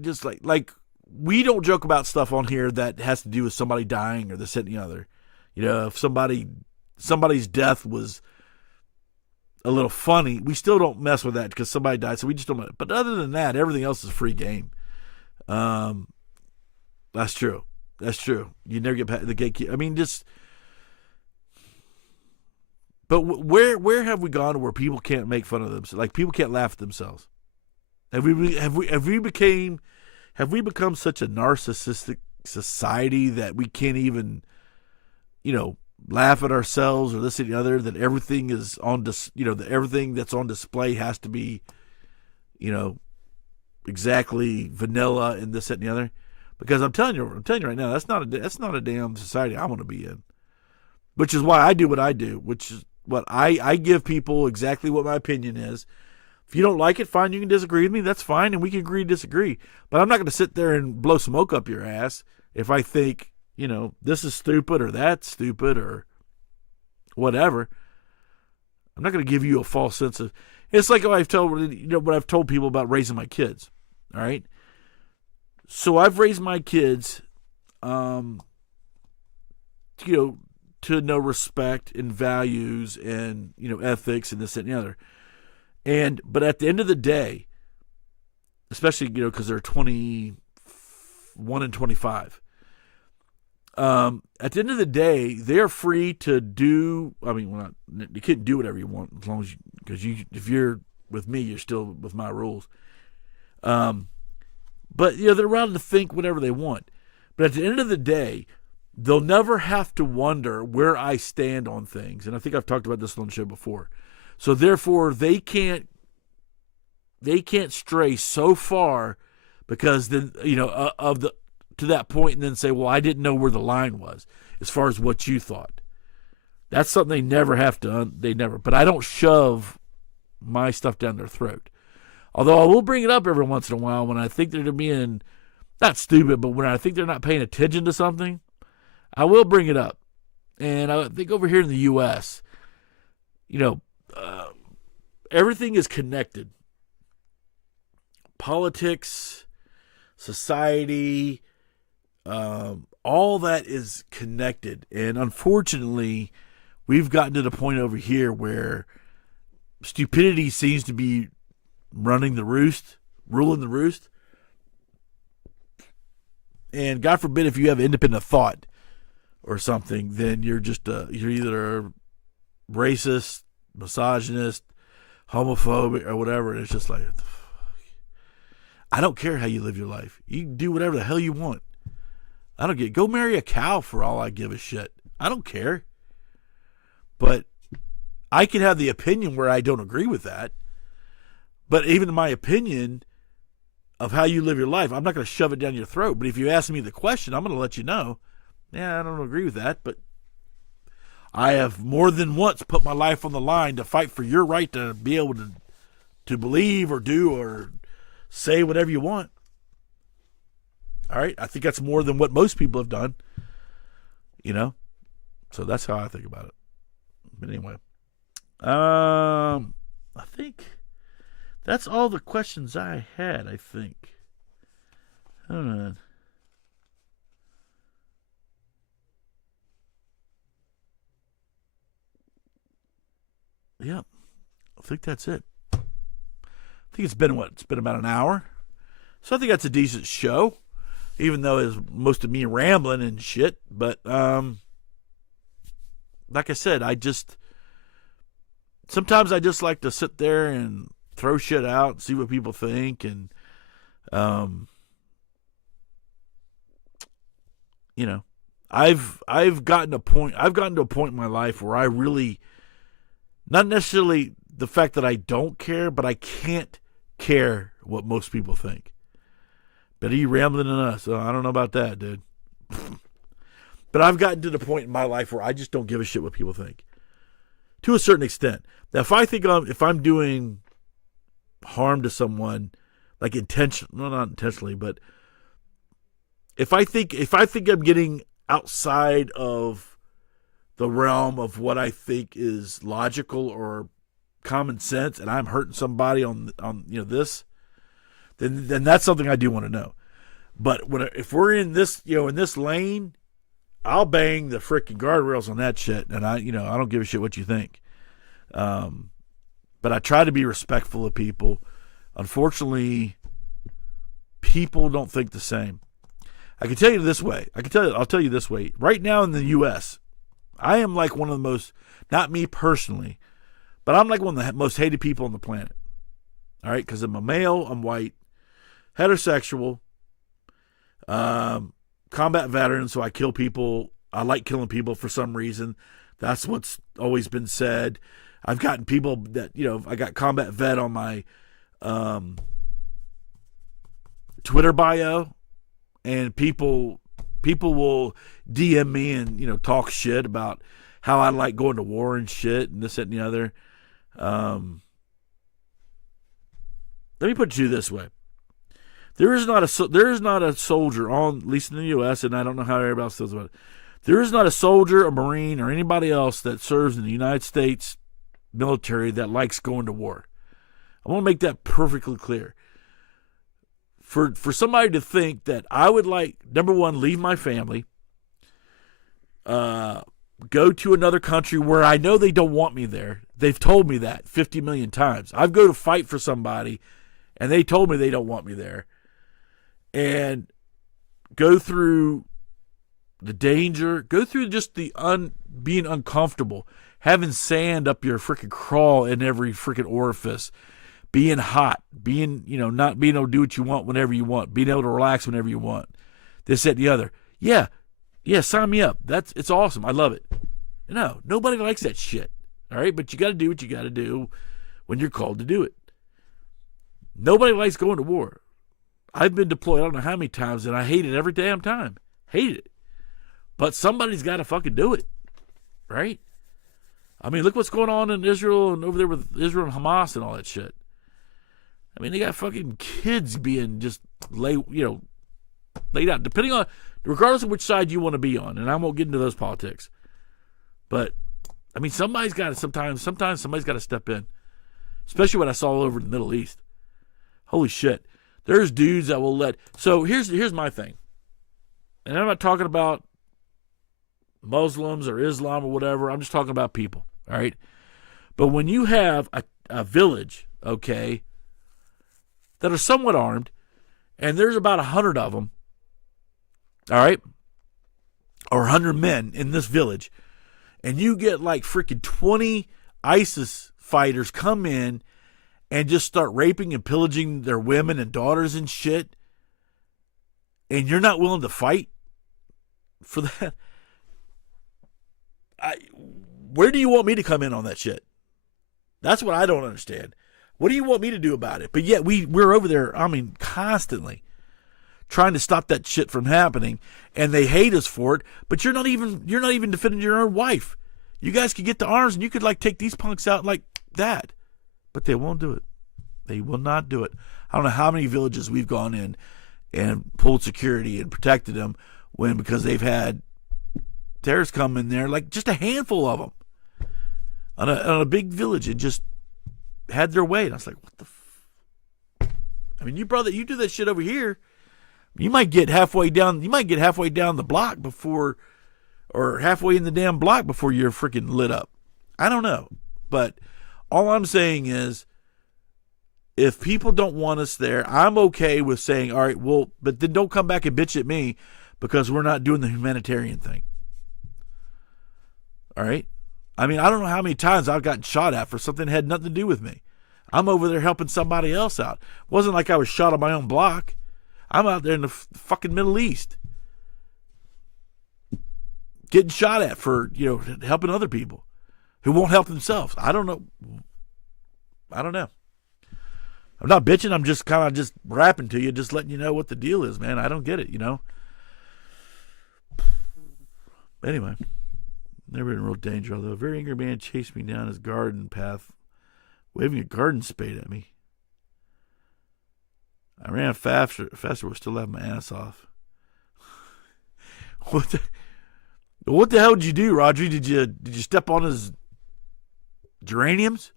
Just like we don't joke about stuff on here that has to do with somebody dying or this and the other. If somebody's death was a little funny, we still don't mess with that because somebody died, so we just don't. But other than that, everything else is free game. That's true. You never get past the gatekeeper. I mean, just. But where have we gone to where people can't make fun of themselves? Like people can't laugh at themselves. Have we become such a narcissistic society that we can't even, laugh at ourselves or this and the other, that everything is that everything that's on display has to be, exactly vanilla and this and the other? Because I'm telling you right now, that's not a damn society I want to be in. Which is why I do what I do, which is what I give people exactly what my opinion is. If you don't like it, fine, you can disagree with me. That's fine, and we can agree to disagree. But I'm not going to sit there and blow smoke up your ass if I think, this is stupid or that's stupid or whatever. I'm not going to give you a false sense of. It's like what I've told people about raising my kids. All right, so I've raised my kids, to know respect and values and ethics and this and the other. But at the end of the day, especially because they're 21 and 25. At the end of the day, they're free to do. I mean, you can't do whatever you want as long as if you're with me, you're still with my rules. But, they're allowed to think whatever they want. But at the end of the day, they'll never have to wonder where I stand on things. And I think I've talked about this on the show before. So therefore, they can't stray so far because then, to that point and then say, well, I didn't know where the line was as far as what you thought. That's something they never have to, but I don't shove my stuff down their throat. Although I will bring it up every once in a while when I think they're being, not stupid, but when I think they're not paying attention to something, I will bring it up. And I think over here in the U.S., everything is connected. Politics, society, all that is connected. And unfortunately, we've gotten to the point over here where stupidity seems to be ruling the roost. And God forbid if you have independent thought or something, then you're either a racist, misogynist, homophobic, or whatever. And it's just like, I don't care how you live your life. You can do whatever the hell you want. I don't go marry a cow for all I give a shit. I don't care. But I can have the opinion where I don't agree with that. But even in my opinion of how you live your life, I'm not going to shove it down your throat. But if you ask me the question, I'm going to let you know, yeah, I don't agree with that. But I have more than once put my life on the line to fight for your right to be able to believe or do or say whatever you want. All right? I think that's more than what most people have done. So that's how I think about it. But anyway, I think that's all the questions I had, I think. Hold on. Yep. I think that's it. I think it's been about an hour. So I think that's a decent show. Even though it's most of me rambling and shit. But, like I said, sometimes I just like to sit there and throw shit out and see what people think. And, I've gotten to a point in my life where I really, not necessarily the fact that I don't care, but I can't care what most people think. But are you rambling on us? I don't know about that, dude. But I've gotten to the point in my life where I just don't give a shit what people think. To a certain extent. Now, if I think if I'm doing harm to someone, like not intentionally, but if I think I'm getting outside of the realm of what I think is logical or common sense, and I'm hurting somebody on this, then that's something I do want to know. But if we're in this in this lane, I'll bang the freaking guardrails on that shit, and I don't give a shit what you think. But I try to be respectful of people. Unfortunately, people don't think the same. I'll tell you this way. Right now in the U.S., I am like one of the most, not me personally, but I'm like one of the most hated people on the planet. All right, because I'm a male, I'm white, heterosexual, combat veteran, so I kill people. I like killing people for some reason. That's what's always been said. I've gotten people that, I got combat vet on my Twitter bio, and people will DM me and, talk shit about how I like going to war and shit and this, that, and the other. Let me put it to you this way. There is not a soldier at least in the U.S., and I don't know how everybody else feels about it. There is not a soldier, a Marine, or anybody else that serves in the United States military that likes going to war. I want to make that perfectly clear. For somebody to think that I would like, number one, leave my family, go to another country where I know they don't want me there. They've told me that 50 million times. I've go to fight for somebody, and they told me they don't want me there. And go through the danger, go through just the being uncomfortable, having sand up your freaking crawl in every freaking orifice, being hot, being, not being able to do what you want whenever you want, being able to relax whenever you want, this, that, and the other. Yeah, sign me up. It's awesome. I love it. No, nobody likes that shit. All right, but you got to do what you got to do when you're called to do it. Nobody likes going to war. I've been deployed I don't know how many times, and I hate it every damn time. Hate it. But somebody's got to fucking do it, right? I mean, look what's going on in Israel and over there with Israel and Hamas and all that shit. I mean, they got fucking kids being just laid out, regardless of which side you want to be on. And I won't get into those politics. But, I mean, sometimes somebody's got to step in. Especially what I saw all over the Middle East. Holy shit. There's dudes that will so here's my thing. And I'm not talking about Muslims or Islam or whatever. I'm just talking about people. All right. But when you have a village, okay, that are somewhat armed, and there's about 100 of them, all right, or 100 men in this village, and you get like freaking 20 ISIS fighters come in and just start raping and pillaging their women and daughters and shit, and you're not willing to fight for that, where do you want me to come in on that shit? That's what I don't understand. What do you want me to do about it? But yet we're over there, I mean, constantly trying to stop that shit from happening, and they hate us for it. But you're not even defending your own wife. You guys could get the arms and you could like take these punks out like that. But they won't do it. They will not do it. I don't know how many villages we've gone in and pulled security and protected them because they've had terrorists come in there, like just a handful of them on a big village, and just had their way. And I was like, what the I mean, you do that shit over here, you might get halfway down the block before, or halfway in the damn block before you're freaking lit up. I don't know. But all I'm saying is, if people don't want us there, I'm okay with saying, all right, well, but then don't come back and bitch at me because we're not doing the humanitarian thing. All right? I mean, I don't know how many times I've gotten shot at for something that had nothing to do with me. I'm over there helping somebody else out. It wasn't like I was shot on my own block. I'm out there in the fucking Middle East getting shot at for, helping other people who won't help themselves. I don't know. I'm not bitching. I'm just kind of just rapping to you, just letting you know what the deal is, man. I don't get it, Anyway, never in real danger, although a very angry man chased me down his garden path, waving a garden spade at me. I ran faster, but still having my ass off. What the hell did you do, Roger? Did you step on his geraniums?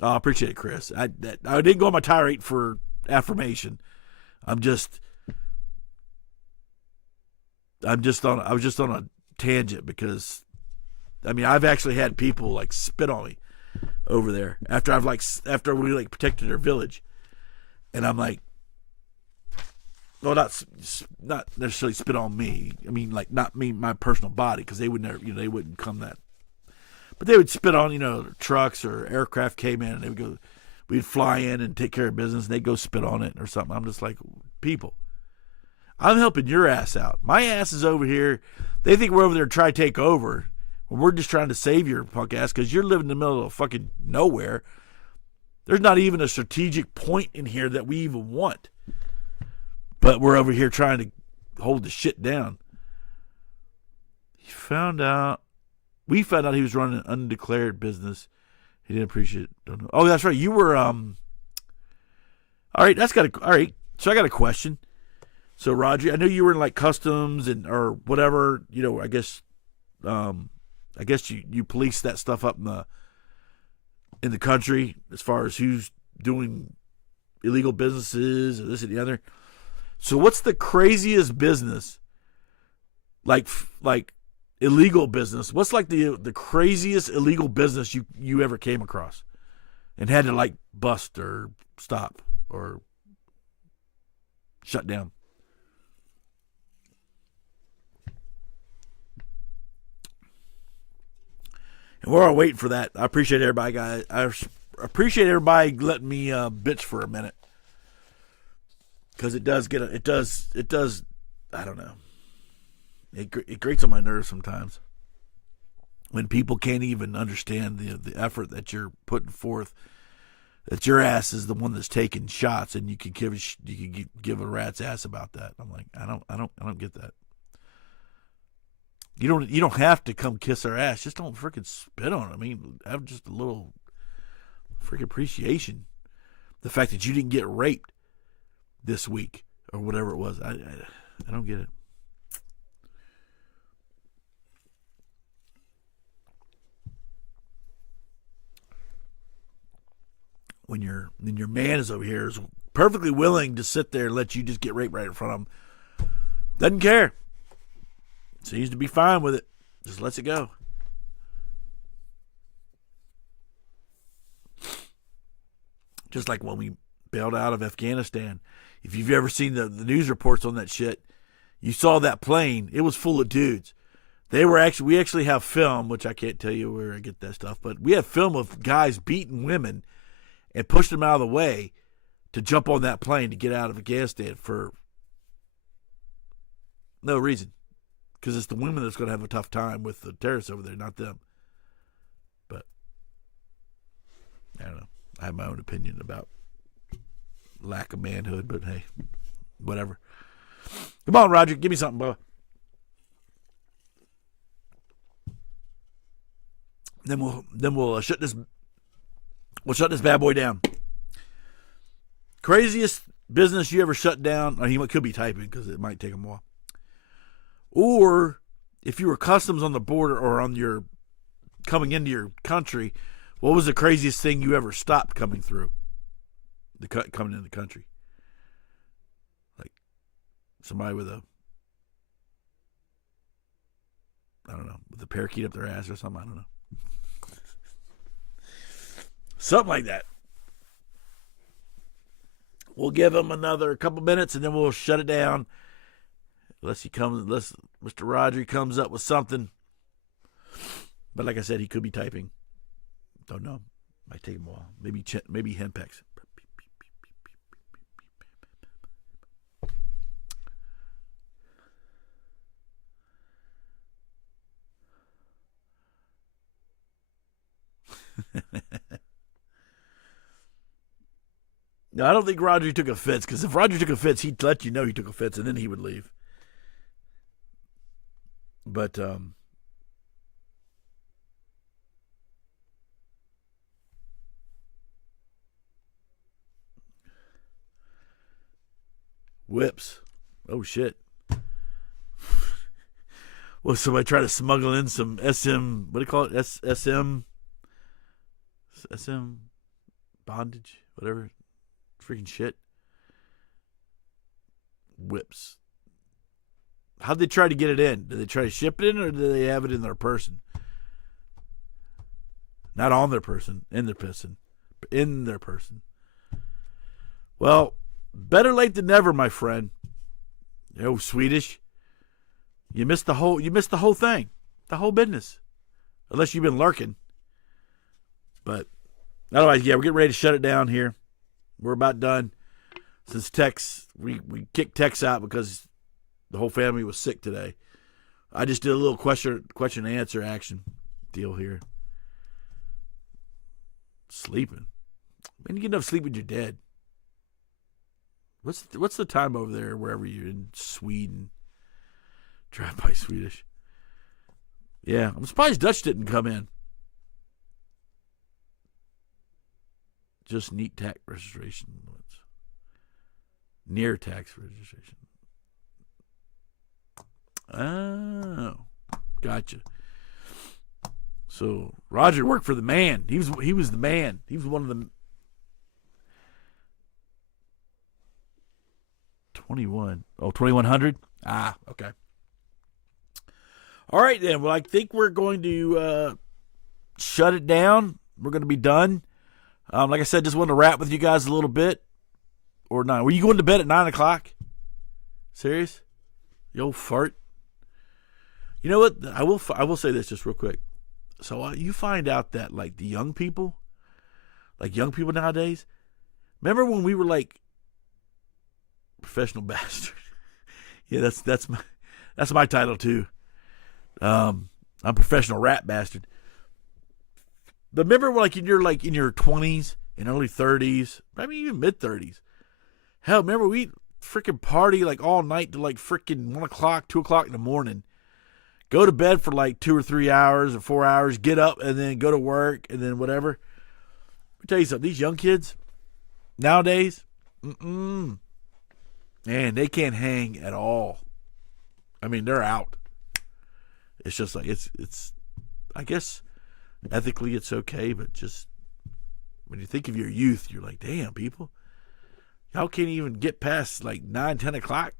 Oh, I appreciate it, Chris. I didn't go on my tirade for affirmation. I was just on a tangent because, I mean, I've actually had people like spit on me over there after we protected their village, and I'm like, well, not necessarily spit on me. I mean, like not me, my personal body, because they would never, they wouldn't come that. But they would spit on, trucks or aircraft came in, and we'd fly in and take care of business, and they'd go spit on it or something. I'm just like, people, I'm helping your ass out. My ass is over here. They think we're over there to try to take over. When we're just trying to save your punk ass because you're living in the middle of fucking nowhere. There's not even a strategic point in here that we even want. But we're over here trying to hold the shit down. We found out he was running an undeclared business. He didn't appreciate it. Don't know. Oh, that's right. You were all right. All right. So I got a question. So Roger, I know you were in like customs or whatever. I guess you police that stuff up in the country as far as who's doing illegal businesses or this and the other. So what's the craziest business? Like illegal business. What's like the craziest illegal business you ever came across and had to like bust or stop or shut down? And we're all waiting for that. I appreciate everybody, guys. I appreciate everybody letting me bitch for a minute, because it does. I don't know. It grates on my nerves sometimes when people can't even understand the effort that you're putting forth. That your ass is the one that's taking shots, and you could give a rat's ass about that. I'm like, I don't get that. You don't have to come kiss our ass. Just don't freaking spit on it. I mean, have just a little freaking appreciation. The fact that you didn't get raped this week or whatever it was. I don't get it. When your man is over here is perfectly willing to sit there and let you just get raped right in front of him. Doesn't care. Seems to be fine with it. Just lets it go. Just like when we bailed out of Afghanistan. If you've ever seen the news reports on that shit, you saw that plane. It was full of dudes. We actually have film, which I can't tell you where I get that stuff, but we have film of guys beating women and pushed them out of the way to jump on that plane to get out of Afghanistan for no reason. Because it's the women that's going to have a tough time with the terrorists over there, not them. But I don't know. I have my own opinion about lack of manhood, but hey, whatever. Come on, Roger, give me something, bro. Then we'll shut this. We'll shut this bad boy down. Craziest business you ever shut down? Or he could be typing because it might take him a while. Or if you were customs on the border or on your coming into your country, what was the craziest thing you ever stopped coming through? Coming into the country, like somebody with a parakeet up their ass or something. I don't know. Something like that. We'll give him another couple minutes and then we'll shut it down. Unless Mr. Roger comes up with something. But like I said, he could be typing. Don't know. Might take him a while. Maybe henpecs. No, I don't think Roger took offense, because if Roger took offense, he'd let you know he took offense, and then he would leave. But whips. Oh shit. Well, somebody try to smuggle in some SM, what do you call it? SM bondage, whatever. Freaking shit. Whips. How'd they try to get it in? Did they try to ship it in, or did they have it in their person? Not on their person, in their person. In their person. Well, better late than never, my friend. Oh, Swedish. You missed the whole thing. The whole business. Unless you've been lurking. But otherwise, yeah, we're getting ready to shut it down here. We're about done. Since Tex, we kicked Tex out because the whole family was sick today. I just did a little question and answer action deal here. Sleeping. When you get enough sleep when you're dead. What's the time over there wherever you're in Sweden? Drive by Swedish. Yeah, I'm surprised Dutch didn't come in. Just neat tax registration. Near tax registration. Oh, gotcha. So Roger worked for the man. He was the man. He was one of the 21. Oh, 2100? Ah, okay. All right, then. Well, I think we're going to shut it down. We're going to be done. Like I said, just wanted to rap with you guys a little bit. Or 9. Were you going to bed at 9 o'clock? Serious? You old fart. You know what? I will say this just real quick. So you find out that like the young people nowadays, remember when we were like professional bastard? Yeah, that's my title too. I'm professional rat bastard. But remember when like in your 20s and early 30s, I mean even mid 30s. Hell, remember we freaking party like all night to like freaking 1 o'clock, 2 o'clock in the morning. Go to bed for like 2 or 3 hours or 4 hours, get up and then go to work and then whatever. Let me tell you something, these young kids nowadays, man, they can't hang at all. I mean, they're out. It's just like, it's I guess ethically it's okay, but just when you think of your youth, you're like, damn, people, y'all can't even get past like 9, 10 o'clock.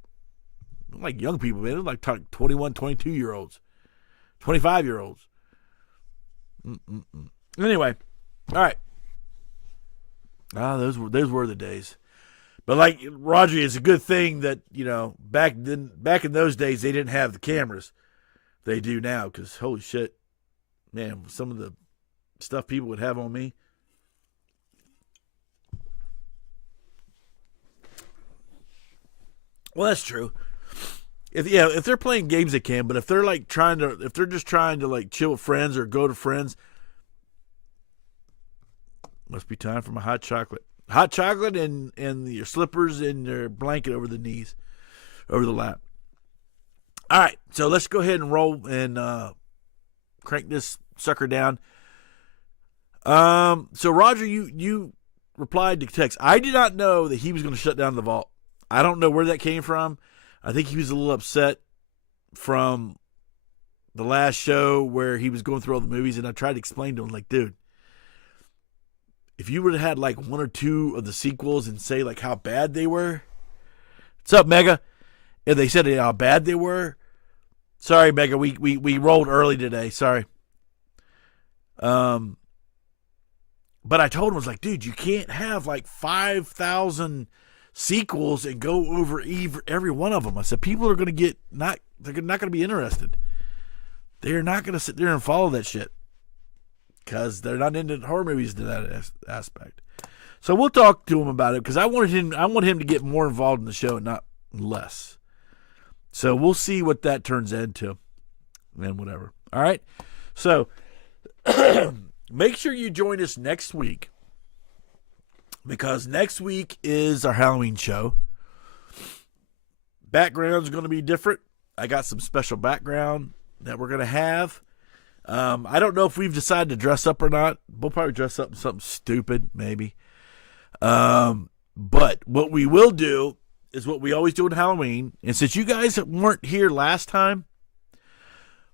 Like young people, man. They're like 21, 22-year-olds, 25-year-olds. Anyway, all right. Those were the days. But like Roger, it's a good thing that back in those days they didn't have the cameras they do now. Because holy shit, man, some of the stuff people would have on me. Well, that's true. If they're playing games, they can. But if they're just trying to like chill with friends or go to friends, must be time for my hot chocolate. Hot chocolate and your slippers and your blanket over the knees, over the lap. All right, so let's go ahead and roll and crank this sucker down. So Roger, you replied to text. I did not know that he was going to shut down the vault. I don't know where that came from. I think he was a little upset from the last show where he was going through all the movies, and I tried to explain to him, like, dude, if you would have had like 1 or 2 of the sequels and say like how bad they were. What's up, Mega? If they said how bad they were. Sorry, Mega, we rolled early today. Sorry. But I told him, I was like, dude, you can't have like 5,000 sequels and go over every one of them. I said, people are going to they're not going to be interested. They're not going to sit there and follow that shit because they're not into horror movies to that aspect. So we'll talk to him about it because I want him to get more involved in the show and not less. So we'll see what that turns into and whatever. All right. So make sure you join us next week, because next week is our Halloween show. Background's going to be different. I got some special background that we're going to have. I don't know if we've decided to dress up or not. We'll probably dress up in something stupid, maybe. But what we will do is what we always do in Halloween. And since you guys weren't here last time,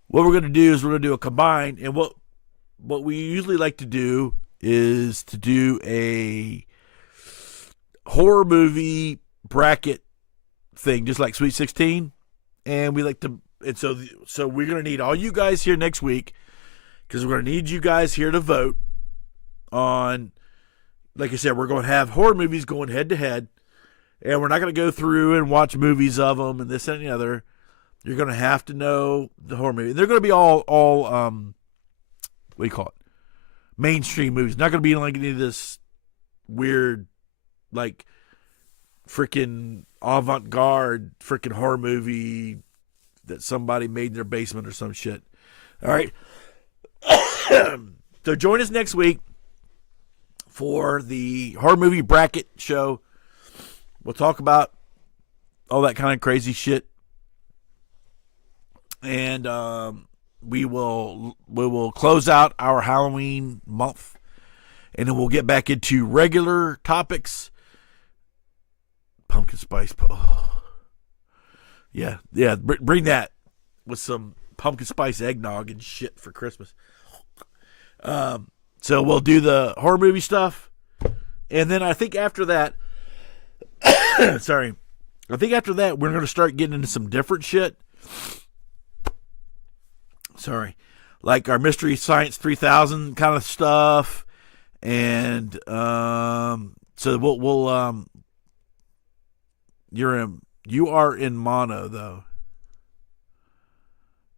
what we're going to do is we're going to do a combine. And what we usually like to do is to do a horror movie bracket thing, just like Sweet 16. And we like to, and so we're going to need all you guys here next week, because we're going to need you guys here to vote on, like I said, we're going to have horror movies going head to head, and we're not going to go through and watch movies of them and this and the other. You're going to have to know the horror movie. They're going to be all what do you call it? Mainstream movies. Not going to be like any of this weird, like, freaking avant-garde freaking horror movie that somebody made in their basement or some shit. All right. So join us next week for the horror movie bracket show. We'll talk about all that kind of crazy shit. And we will close out our Halloween month, and then we'll get back into regular topics. Pumpkin spice. Oh. Yeah. Bring that with some pumpkin spice eggnog and shit for Christmas. So we'll do the horror movie stuff, and then I think after that, I think after that we're going to start getting into some different shit. Like our Mystery Science 3000 kind of stuff, and so we'll you are in mono though.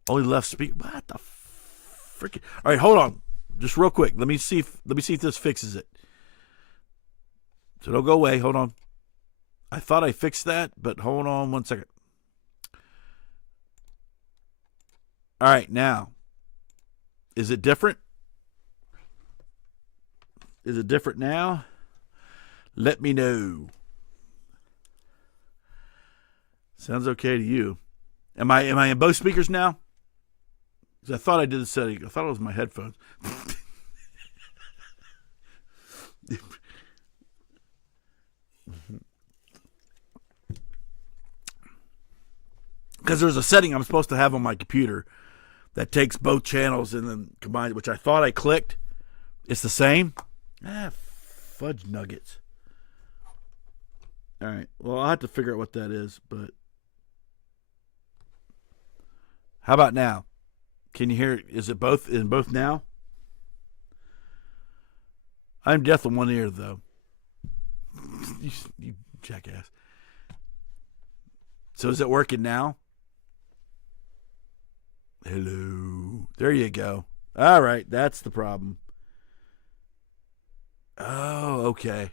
Only left speak. What the freaking. All right, hold on. Just real quick. Let me see if this fixes it. So don't go away. Hold on. I thought I fixed that, but hold on 1 second. All right, now. Is it different? Is it different now? Let me know. Sounds okay to you. Am I in both speakers now? Because I thought I did the setting. I thought it was my headphones. Because there's a setting I'm supposed to have on my computer that takes both channels and then combines it, which I thought I clicked. It's the same. Fudge nuggets. All right. Well, I'll have to figure out what that is, but how about now? Can you hear it? Is it both in both now? I'm deaf in one ear, though. You jackass. So is it working now? Hello. There you go. All right. That's the problem. Oh, okay.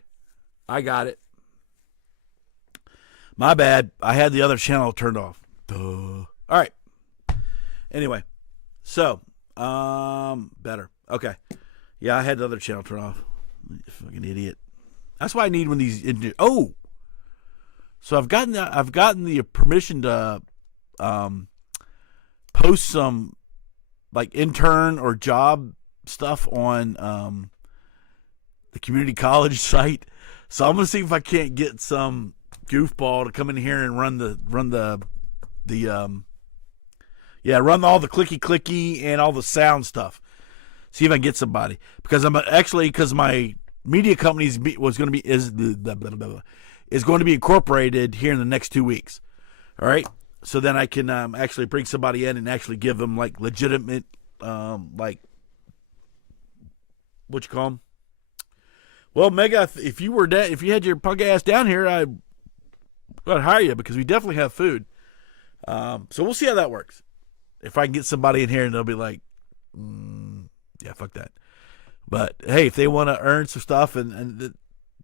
I got it. My bad. I had the other channel turned off. Duh. All right. Anyway. So, better. Okay. Yeah, I had the other channel turned off. Fucking idiot. That's why I need one of these. Oh. So I've gotten the permission to post some like intern or job stuff on the community college site. So I'm gonna see if I can't get some goofball to come in here and run all the clicky and all the sound stuff. See if I can get somebody, because because my media company is going to be incorporated here in the next 2 weeks. All right. So then I can actually bring somebody in and actually give them like legitimate, like, what you call them? Well, Mega, if you had your punk ass down here, I'd hire you, because we definitely have food. So we'll see how that works. If I can get somebody in here and they'll be like, yeah, fuck that. But hey, if they want to earn some stuff, and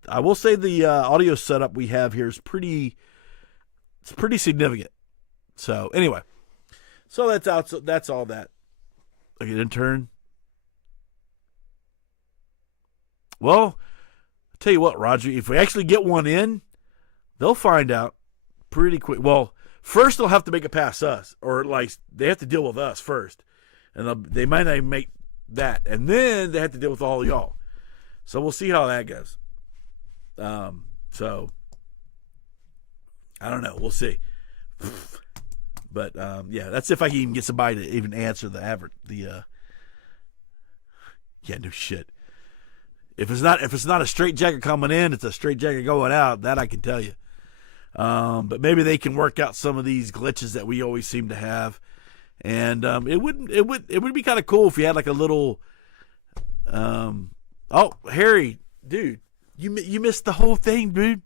I will say the audio setup we have here is pretty significant. So anyway, so that's out. So that's all that. Like an intern. Well, I'll tell you what, Roger, if we actually get one in, they'll find out pretty quick. Well, first they'll have to make it past us, or like they have to deal with us first, and they might not even make that, and then they have to deal with all y'all. So we'll see how that goes. So I don't know. We'll see. But yeah, that's if I can even get somebody to even answer yeah, no shit. If it's not a straight jacket coming in, it's a straight jacket going out. That I can tell you. But maybe they can work out some of these glitches that we always seem to have. And it would be kind of cool if you had like a little oh, Harry, dude, you missed the whole thing, dude.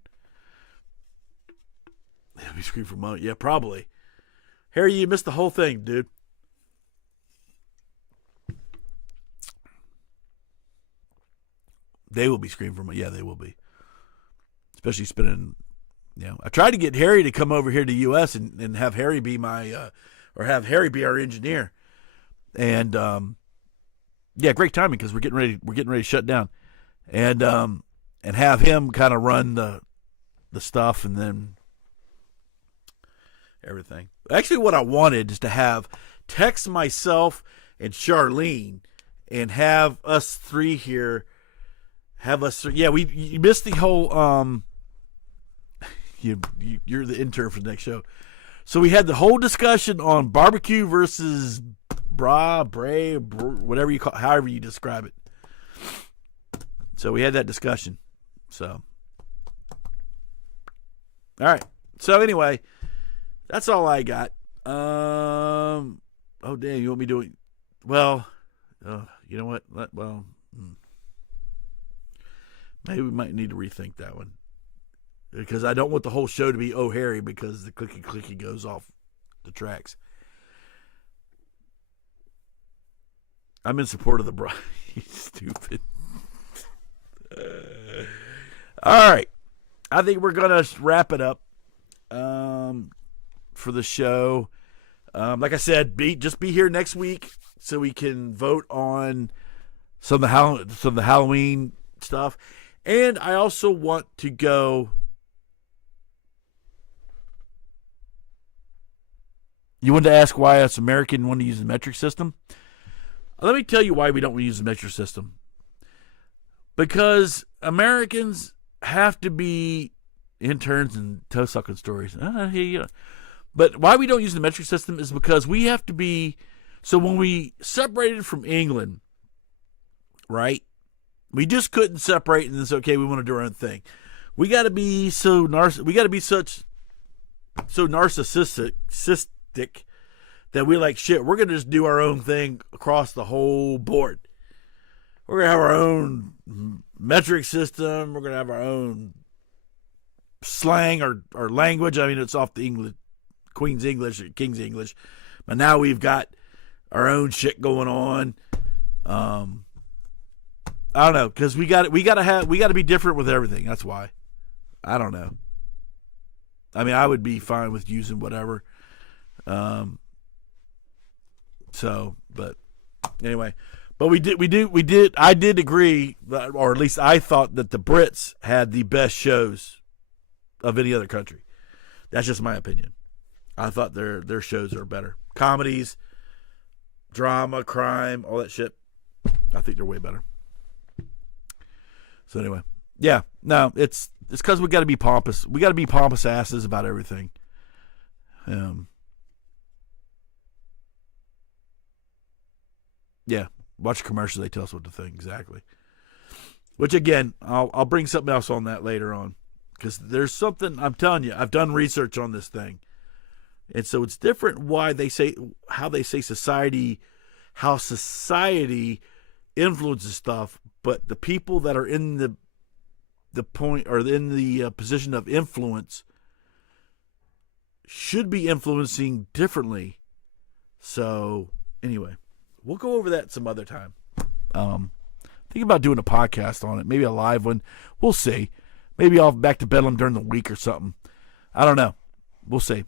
Let me scream for a moment. Yeah, probably. Harry, you missed the whole thing, dude. They will be screaming for a moment. Yeah, they will be. Especially spending, I tried to get Harry to come over here to the U.S. and have Harry be or have Harry be our engineer. And, yeah, great timing, because we're getting ready to shut down. And have him kind of run the stuff and then everything. Actually, what I wanted is to have Tex, myself, and Charlene, and have us three here. Yeah, you missed the whole. You're the intern for the next show. So we had the whole discussion on barbecue versus whatever you call, however you describe it. So we had that discussion. So, all right. So anyway, that's all I got. Oh damn! You want me to do it? Well, you know what? Maybe we might need to rethink that one, because I don't want the whole show to be "Oh Harry," because the clicky goes off the tracks. I'm in support of the bride. You stupid. All right. I think we're going to wrap it up for the show. Like I said, just be here next week so we can vote on some of the Halloween stuff. And I also want to go. You wanted to ask why us American want to use the metric system? Let me tell you why we don't use the metric system. Because Americans have to be interns and toe-sucking stories. But why we don't use the metric system is because we have to be. So when we separated from England, right? We just couldn't separate, and it's okay. We want to do our own thing. We got to be so narcissistic that we like shit. We're gonna just do our own thing across the whole board. We're gonna have our own metric system. We're gonna have our own slang or language. I mean, it's off the English, Queen's English, or King's English, but now we've got our own shit going on. I don't know, because we got to be different with everything. That's why. I don't know. I mean, I would be fine with using whatever. But anyway, but we did. I did agree, that, or at least I thought that the Brits had the best shows of any other country. That's just my opinion. I thought their shows are better. Comedies, drama, crime, all that shit. I think they're way better. So anyway, yeah, no, it's because we got to be pompous. We got to be pompous asses about everything. Yeah, watch commercials. They tell us what to think exactly. Which again, I'll bring something else on that later on, because there's something I'm telling you. I've done research on this thing, and so it's different how they say society, how society influences stuff. But the people that are in the point or in the position of influence should be influencing differently. So anyway, we'll go over that some other time. Think about doing a podcast on it, maybe a live one. We'll see. Maybe I'll back to Bedlam during the week or something. I don't know. We'll see.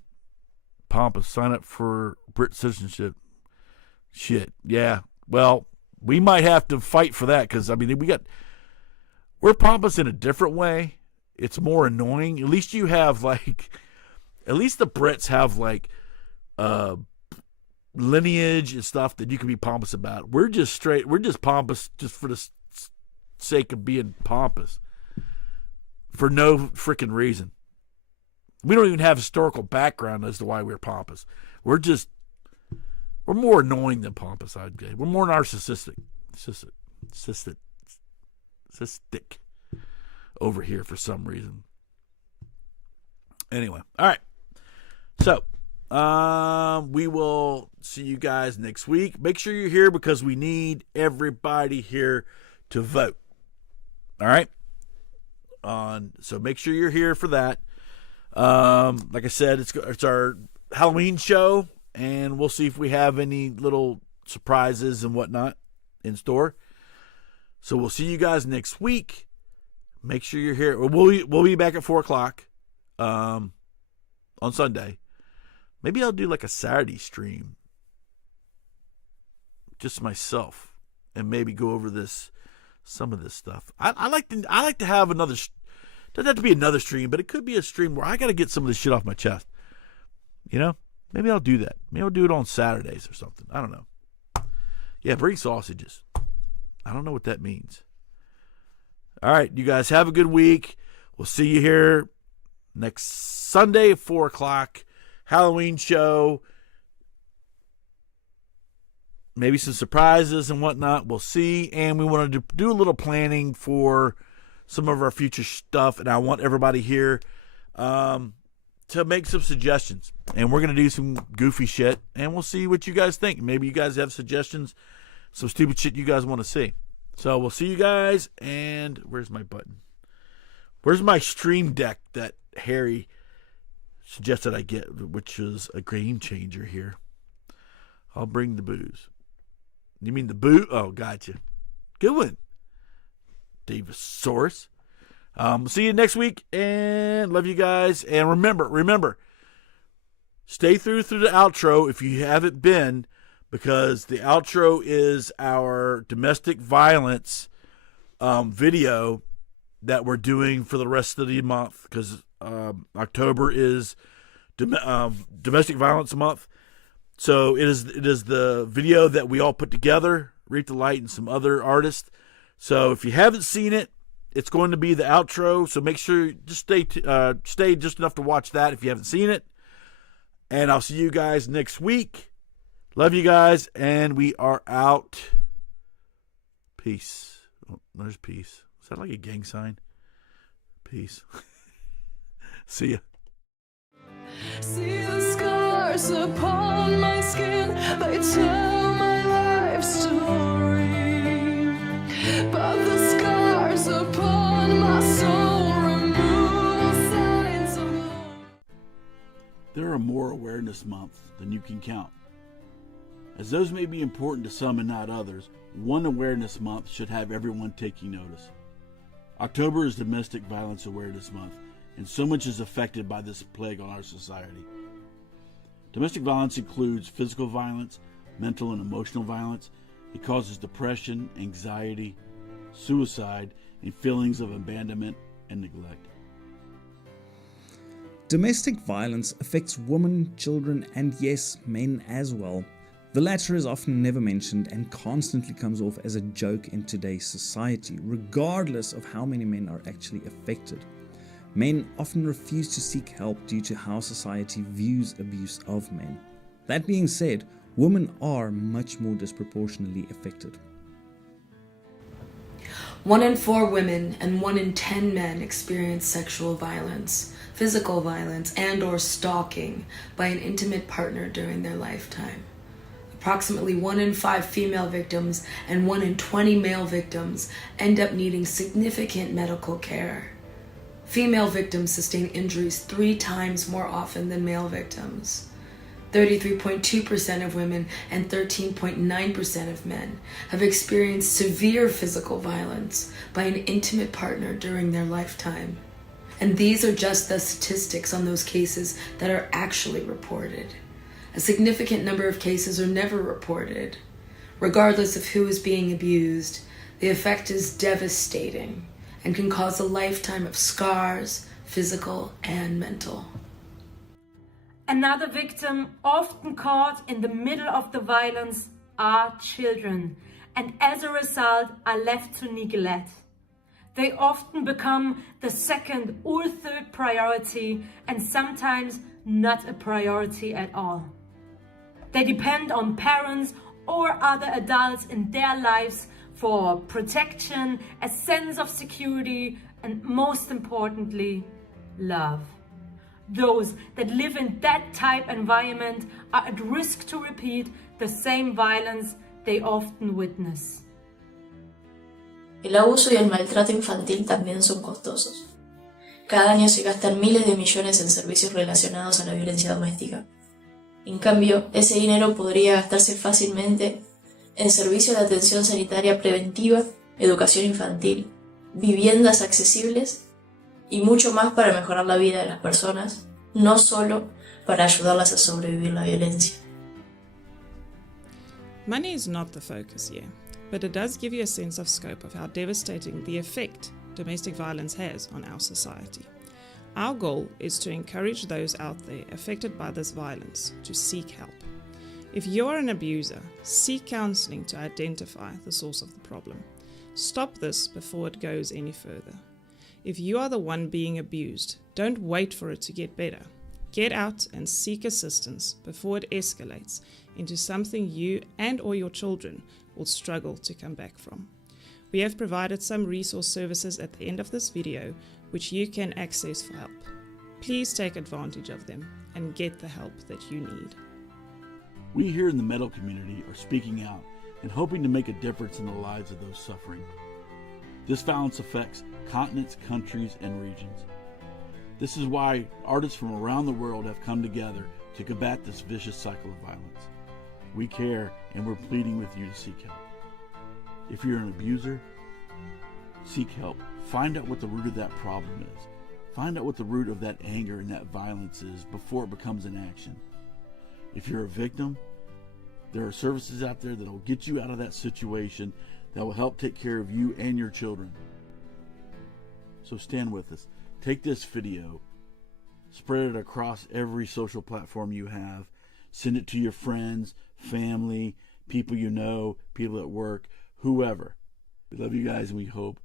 Pompous, sign up for Brit citizenship. Shit. Yeah. Well, we might have to fight for that, because I mean we're pompous in a different way. It's more annoying. At least you have at least the Brits have lineage and stuff that you can be pompous about. We're just pompous just for the sake of being pompous for no freaking reason. We don't even have historical background as to why we're pompous. We're more annoying than pompous, I'd say. We're more narcissistic. Cystic over here for some reason. Anyway, all right. So, we will see you guys next week. Make sure you're here, because we need everybody here to vote. All right? So make sure you're here for that. Like I said, it's our Halloween show, and we'll see if we have any little surprises and whatnot in store. So we'll see you guys next week. Make sure you're here. We'll be back at 4:00 on Sunday. Maybe I'll do like a Saturday stream, just myself, and maybe go over some of this stuff. I like to have another. Doesn't have to be another stream, but it could be a stream where I got to get some of this shit off my chest. You know, maybe I'll do that. Maybe I'll do it on Saturdays or something. I don't know. Yeah, bring sausages. I don't know what that means. All right, you guys have a good week. We'll see you here next Sunday at 4:00. Halloween show. Maybe some surprises and whatnot. We'll see. And we wanted to do a little planning for some of our future stuff. And I want everybody here to make some suggestions. And we're going to do some goofy shit. And we'll see what you guys think. Maybe you guys have suggestions. Some stupid shit you guys want to see. So we'll see you guys. And where's my button? Where's my stream deck that Harry suggested I get, which is a game changer here? I'll bring the booze. You mean the boot? Oh, gotcha. Good one. Divasaurus. See you next week, and love you guys. And remember, stay through the outro if you haven't been, because the outro is our domestic violence video that we're doing for the rest of the month, because October is domestic violence month. So it is the video that we all put together, Reap the Light and some other artists. So if you haven't seen it, it's going to be the outro. So make sure you just stay just enough to watch that if you haven't seen it. And I'll see you guys next week. Love you guys, and we are out. Peace. Oh, there's peace. Is that like a gang sign? Peace. See ya. See the scars upon my skin, they tell my life story. But the scars upon my soul remove the signs of love. There are more awareness months than you can count. As those may be important to some and not others, one awareness month should have everyone taking notice. October is Domestic Violence Awareness Month, and so much is affected by this plague on our society. Domestic violence includes physical violence, mental and emotional violence. It causes depression, anxiety, suicide, and feelings of abandonment and neglect. Domestic violence affects women, children, and yes, men as well. The latter is often never mentioned and constantly comes off as a joke in today's society, regardless of how many men are actually affected. Men often refuse to seek help due to how society views abuse of men. That being said, women are much more disproportionately affected. 1 in 4 women and 1 in 10 men experience sexual violence, physical violence, and/or stalking by an intimate partner during their lifetime. Approximately 1 in 5 female victims and 1 in 20 male victims end up needing significant medical care. Female victims sustain injuries 3 times more often than male victims. 33.2% of women and 13.9% of men have experienced severe physical violence by an intimate partner during their lifetime. And these are just the statistics on those cases that are actually reported. A significant number of cases are never reported. Regardless of who is being abused, the effect is devastating and can cause a lifetime of scars, physical and mental. Another victim, often caught in the middle of the violence, are children, and as a result are left to neglect. They often become the second or third priority, and sometimes not a priority at all. They depend on parents or other adults in their lives for protection, a sense of security, and most importantly, love. Those that live in that type environment are at risk to repeat the same violence they often witness. El abuso y el maltrato infantil también son costosos. Cada año se gastan miles de millones en servicios relacionados a la violencia doméstica. En cambio, ese dinero podría gastarse fácilmente en servicios de atención sanitaria preventiva, educación infantil, viviendas accesibles y mucho más para mejorar la vida de las personas, no solo para ayudarlas a sobrevivir la violencia. Money is not the focus here, but it does give you a sense of scope of how devastating the effect domestic violence has on our society. Our goal is to encourage those out there affected by this violence to seek help. If you're an abuser, seek counseling to identify the source of the problem. Stop this before it goes any further. If you are the one being abused, don't wait for it to get better. Get out and seek assistance before it escalates into something you and/or your children will struggle to come back from. We have provided some resource services at the end of this video which you can access for help. Please take advantage of them and get the help that you need. We here in the metal community are speaking out and hoping to make a difference in the lives of those suffering. This violence affects continents, countries, and regions. This is why artists from around the world have come together to combat this vicious cycle of violence. We care, and we're pleading with you to seek help. If you're an abuser, seek help. Find out what the root of that problem is. Find out what the root of that anger and that violence is before it becomes an action. If you're a victim, there are services out there that will get you out of that situation, that will help take care of you and your children. So stand with us. Take this video, spread it across every social platform you have, send it to your friends, family, people you know, people at work, whoever. We love you guys, and we hope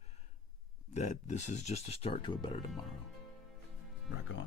that this is just a start to a better tomorrow. Rock on.